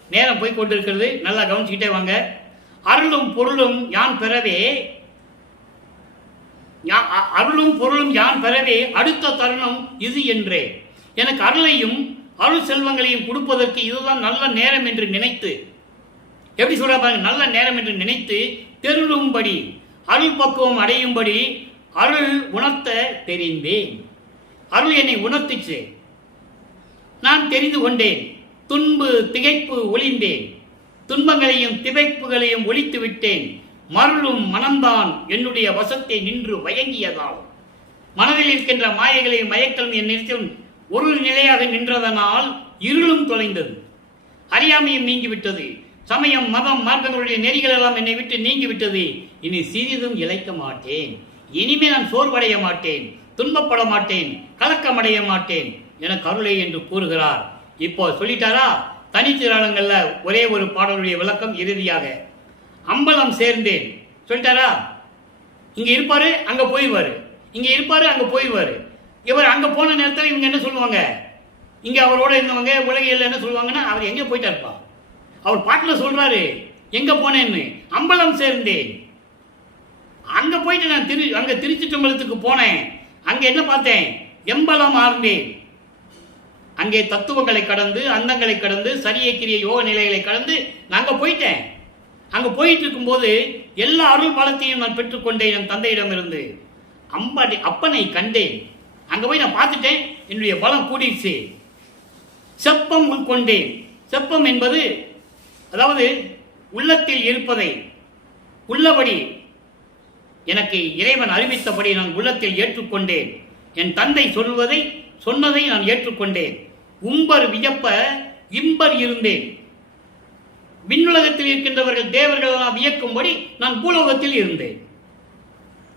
நேரம் போய் கொண்டிருக்கிறது, நல்லா கவனிச்சுக்கிட்டே வாங்க. அருளும் பொருளும் யான் பெறவே அடுத்த தருணம் இது என்றே. எனக்கு அருளையும் அருள் செல்வங்களையும் கொடுப்பதற்கு இதுதான் நல்ல நேரம் என்று நினைத்து, எப்படி சொல்ற பாருங்க, நல்ல நேரம் என்று நினைத்து தெருளும்படி, அருள் பக்குவம் அடையும்படி அருள் உணர்த்த தெரிந்தேன். அருள் என்னை உணர்த்திச்சு, நான் தெரிந்து கொண்டேன். துன்பு திகைப்பு ஒளிந்தேன், துன்பங்களையும் திகைப்புகளையும் ஒழித்து விட்டேன். மருளும் மனம்தான் என்னுடைய வசத்தை நின்று வயங்கியதால், மனதில் இருக்கின்ற மாயைகளையும் மயக்கலும் என் நிறுத்தம் ஒரு நிலையாக நின்றதனால் இருளும் தொலைந்தது, அறியாமையும் நீங்கிவிட்டது. சமயம் மதம் மார்க்கங்களுடைய நெறிகள் எல்லாம் என்னை விட்டு நீங்கிவிட்டது. இனி சிறிதும் இழைக்க மாட்டேன், இனிமே நான் சோர்வடைய மாட்டேன், துன்பப்பட மாட்டேன், கலக்கமடைய மாட்டேன் என கருளை என்று கூறுகிறார். இப்போ சொல்லிட்டாரா? தனித்திராளங்கள்ல ஒரே ஒரு பாடலுடைய விளக்கம் இறுதியாக. அம்பலம் சேர்ந்தேன் சொல்லிட்டாரா? இங்க இருப்பாரு, அங்க போயிடுவாரு, இங்க இருப்பாரு, அங்க போயிடுவாரு. இவர் அங்க போன நேரத்தில் இவங்க என்ன சொல்லுவாங்க, இங்க அவரோட இருந்தவங்க உலகில் என்ன சொல்லுவாங்கன்னா, அவர் எங்க போயிட்டாருப்பா. அவர் பாட்டில் சொல்றாரு, எங்க போனேன்னு, அம்பலம் சேர்ந்தேன். அங்க போயிட்டு நான் அங்க திருச்சிற்றம்பலத்துக்கு போனேன். அங்க என்ன பார்த்தேன், எம்பலம் ஆர்ந்தேன். அங்கே தத்துவங்களை கடந்து, அந்தங்களை கடந்து, சரிய கிரிய யோக நிலைகளை கடந்து நான் அங்க போயிட்டேன். அங்க போயிட்டு இருக்கும்போது எல்லா அருள் பலத்தையும் நான் பெற்றுக்கொண்டேன் என் தந்தையிடம் இருந்து. அப்பனை கண்டேன், அங்க போய் நான் பார்த்துட்டேன், என்னுடைய பலம் கூடிடுச்சு. செப்பம் உள்கொண்டேன். செப்பம் என்பது அதாவது உள்ளத்தில் இருப்பதை உள்ளபடி எனக்கு இறைவன் அறிவித்தபடி நான் உள்ளத்தில் ஏற்றுக்கொண்டேன். என் தந்தை சொன்னதை நான் ஏற்றுக்கொண்டேன். உம்பர் வியப்ப இம்பர் இருந்தேன். விண்ணுலகத்தில் இருக்கின்றவர்கள் தேவர்கள் எல்லாம் வியக்கும்படி நான் பூலோகத்தில் இருந்தேன்.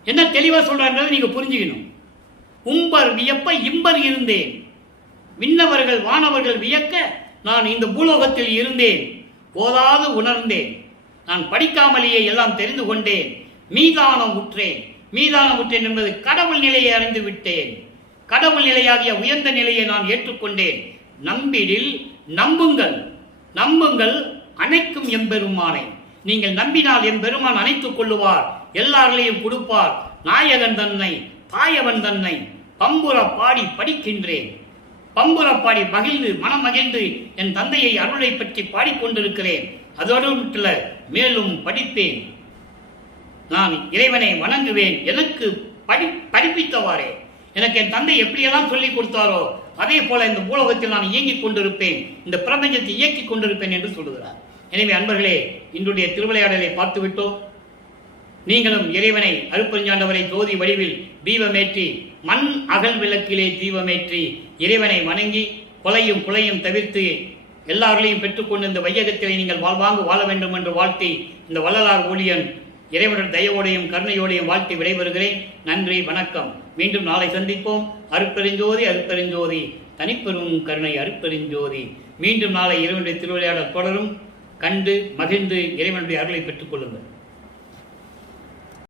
என்ன தெளிவா சொல்றாங்க நீங்க புரிஞ்சுக்கணும். உம்பர் வியப்ப இம்பர் இருந்தேன். விண்ணவர்கள் வானவர்கள் வியக்க நான் இந்த பூலோகத்தில் இருந்தேன். போதாது உணர்ந்தேன். நான் படிக்காமலேயே எல்லாம் தெரிந்து கொண்டேன். மீதானம் உற்றேன். மீதானமுற்றேன் என்பது கடவுள் நிலையை அறிந்து விட்டேன். கடவுள் நிலையாகிய உயர்ந்த நிலையை நான் ஏற்றுக்கொண்டேன். நம்பிடில் நம்புங்கள், நம்புங்கள் அணைக்கும் எம்பெருமானை. நீங்கள் நம்பினால் எம்பெருமான் அணைத்துக் கொள்ளுவார், எல்லார்களையும் கொடுப்பார். நாயகன் தன்னை தாயவன் தன்னை பம்புற பாடி படிக்கின்றேன். பம்புற பாடி மகிழ்ந்து மனம் மகிழ்ந்து என் தந்தையை அருளை பற்றி பாடிக்கொண்டிருக்கிறேன். அதோடு மட்டும் மேலும் படிப்பேன். நான் இறைவனை வணங்குவேன். எனக்கு படிப்பித்தவாறே, எனக்கு என் தந்தை எப்படியெல்லாம் சொல்லிக் கொடுத்தாரோ அதே போல இந்த பூலோகத்தில் நான் இயங்கிக் கொண்டிருப்பேன், இந்த பிரபஞ்சத்தை இயக்கிக் கொண்டிருப்பேன் என்று சொல்லுகிறார். எனவே அன்பர்களே, இன்றைய திருவிளையாடலை பார்த்துவிட்டோம். நீங்களும் இறைவனை அருட்பெருஞ்சாண்டவரை ஜோதி வடிவில் தீபமேற்றி, மண் அகல் விளக்கிலே தீபமேற்றி இறைவனை வணங்கி கொலையும் குலையும் தவிர்த்து எல்லார்களையும் பெற்றுக்கொண்டு இந்த வையகத்திலே நீங்கள் வாழ்வாங்கு வாழ வேண்டும் என்று வாழ்த்தி இந்த வள்ளலார் ஊழியன் இறைவனுடைய தயவோடையும் கருணையோடையும் வாழ்த்தி விடைபெறுகிறேன். நன்றி, வணக்கம். மீண்டும் நாளை சந்திப்போம். அருட்பெருஞ்சோதி அருட்பெருஞ்சோதி தனிப்பெரும் கருணை அருட்பெருஞ்சோதி. மீண்டும் நாளை இறைவனுடைய திருவிளையாடல் தொடரும். கண்டு மகிழ்ந்து இறைவனுடைய அருளை பெற்றுக் கொள்ளுங்கள்.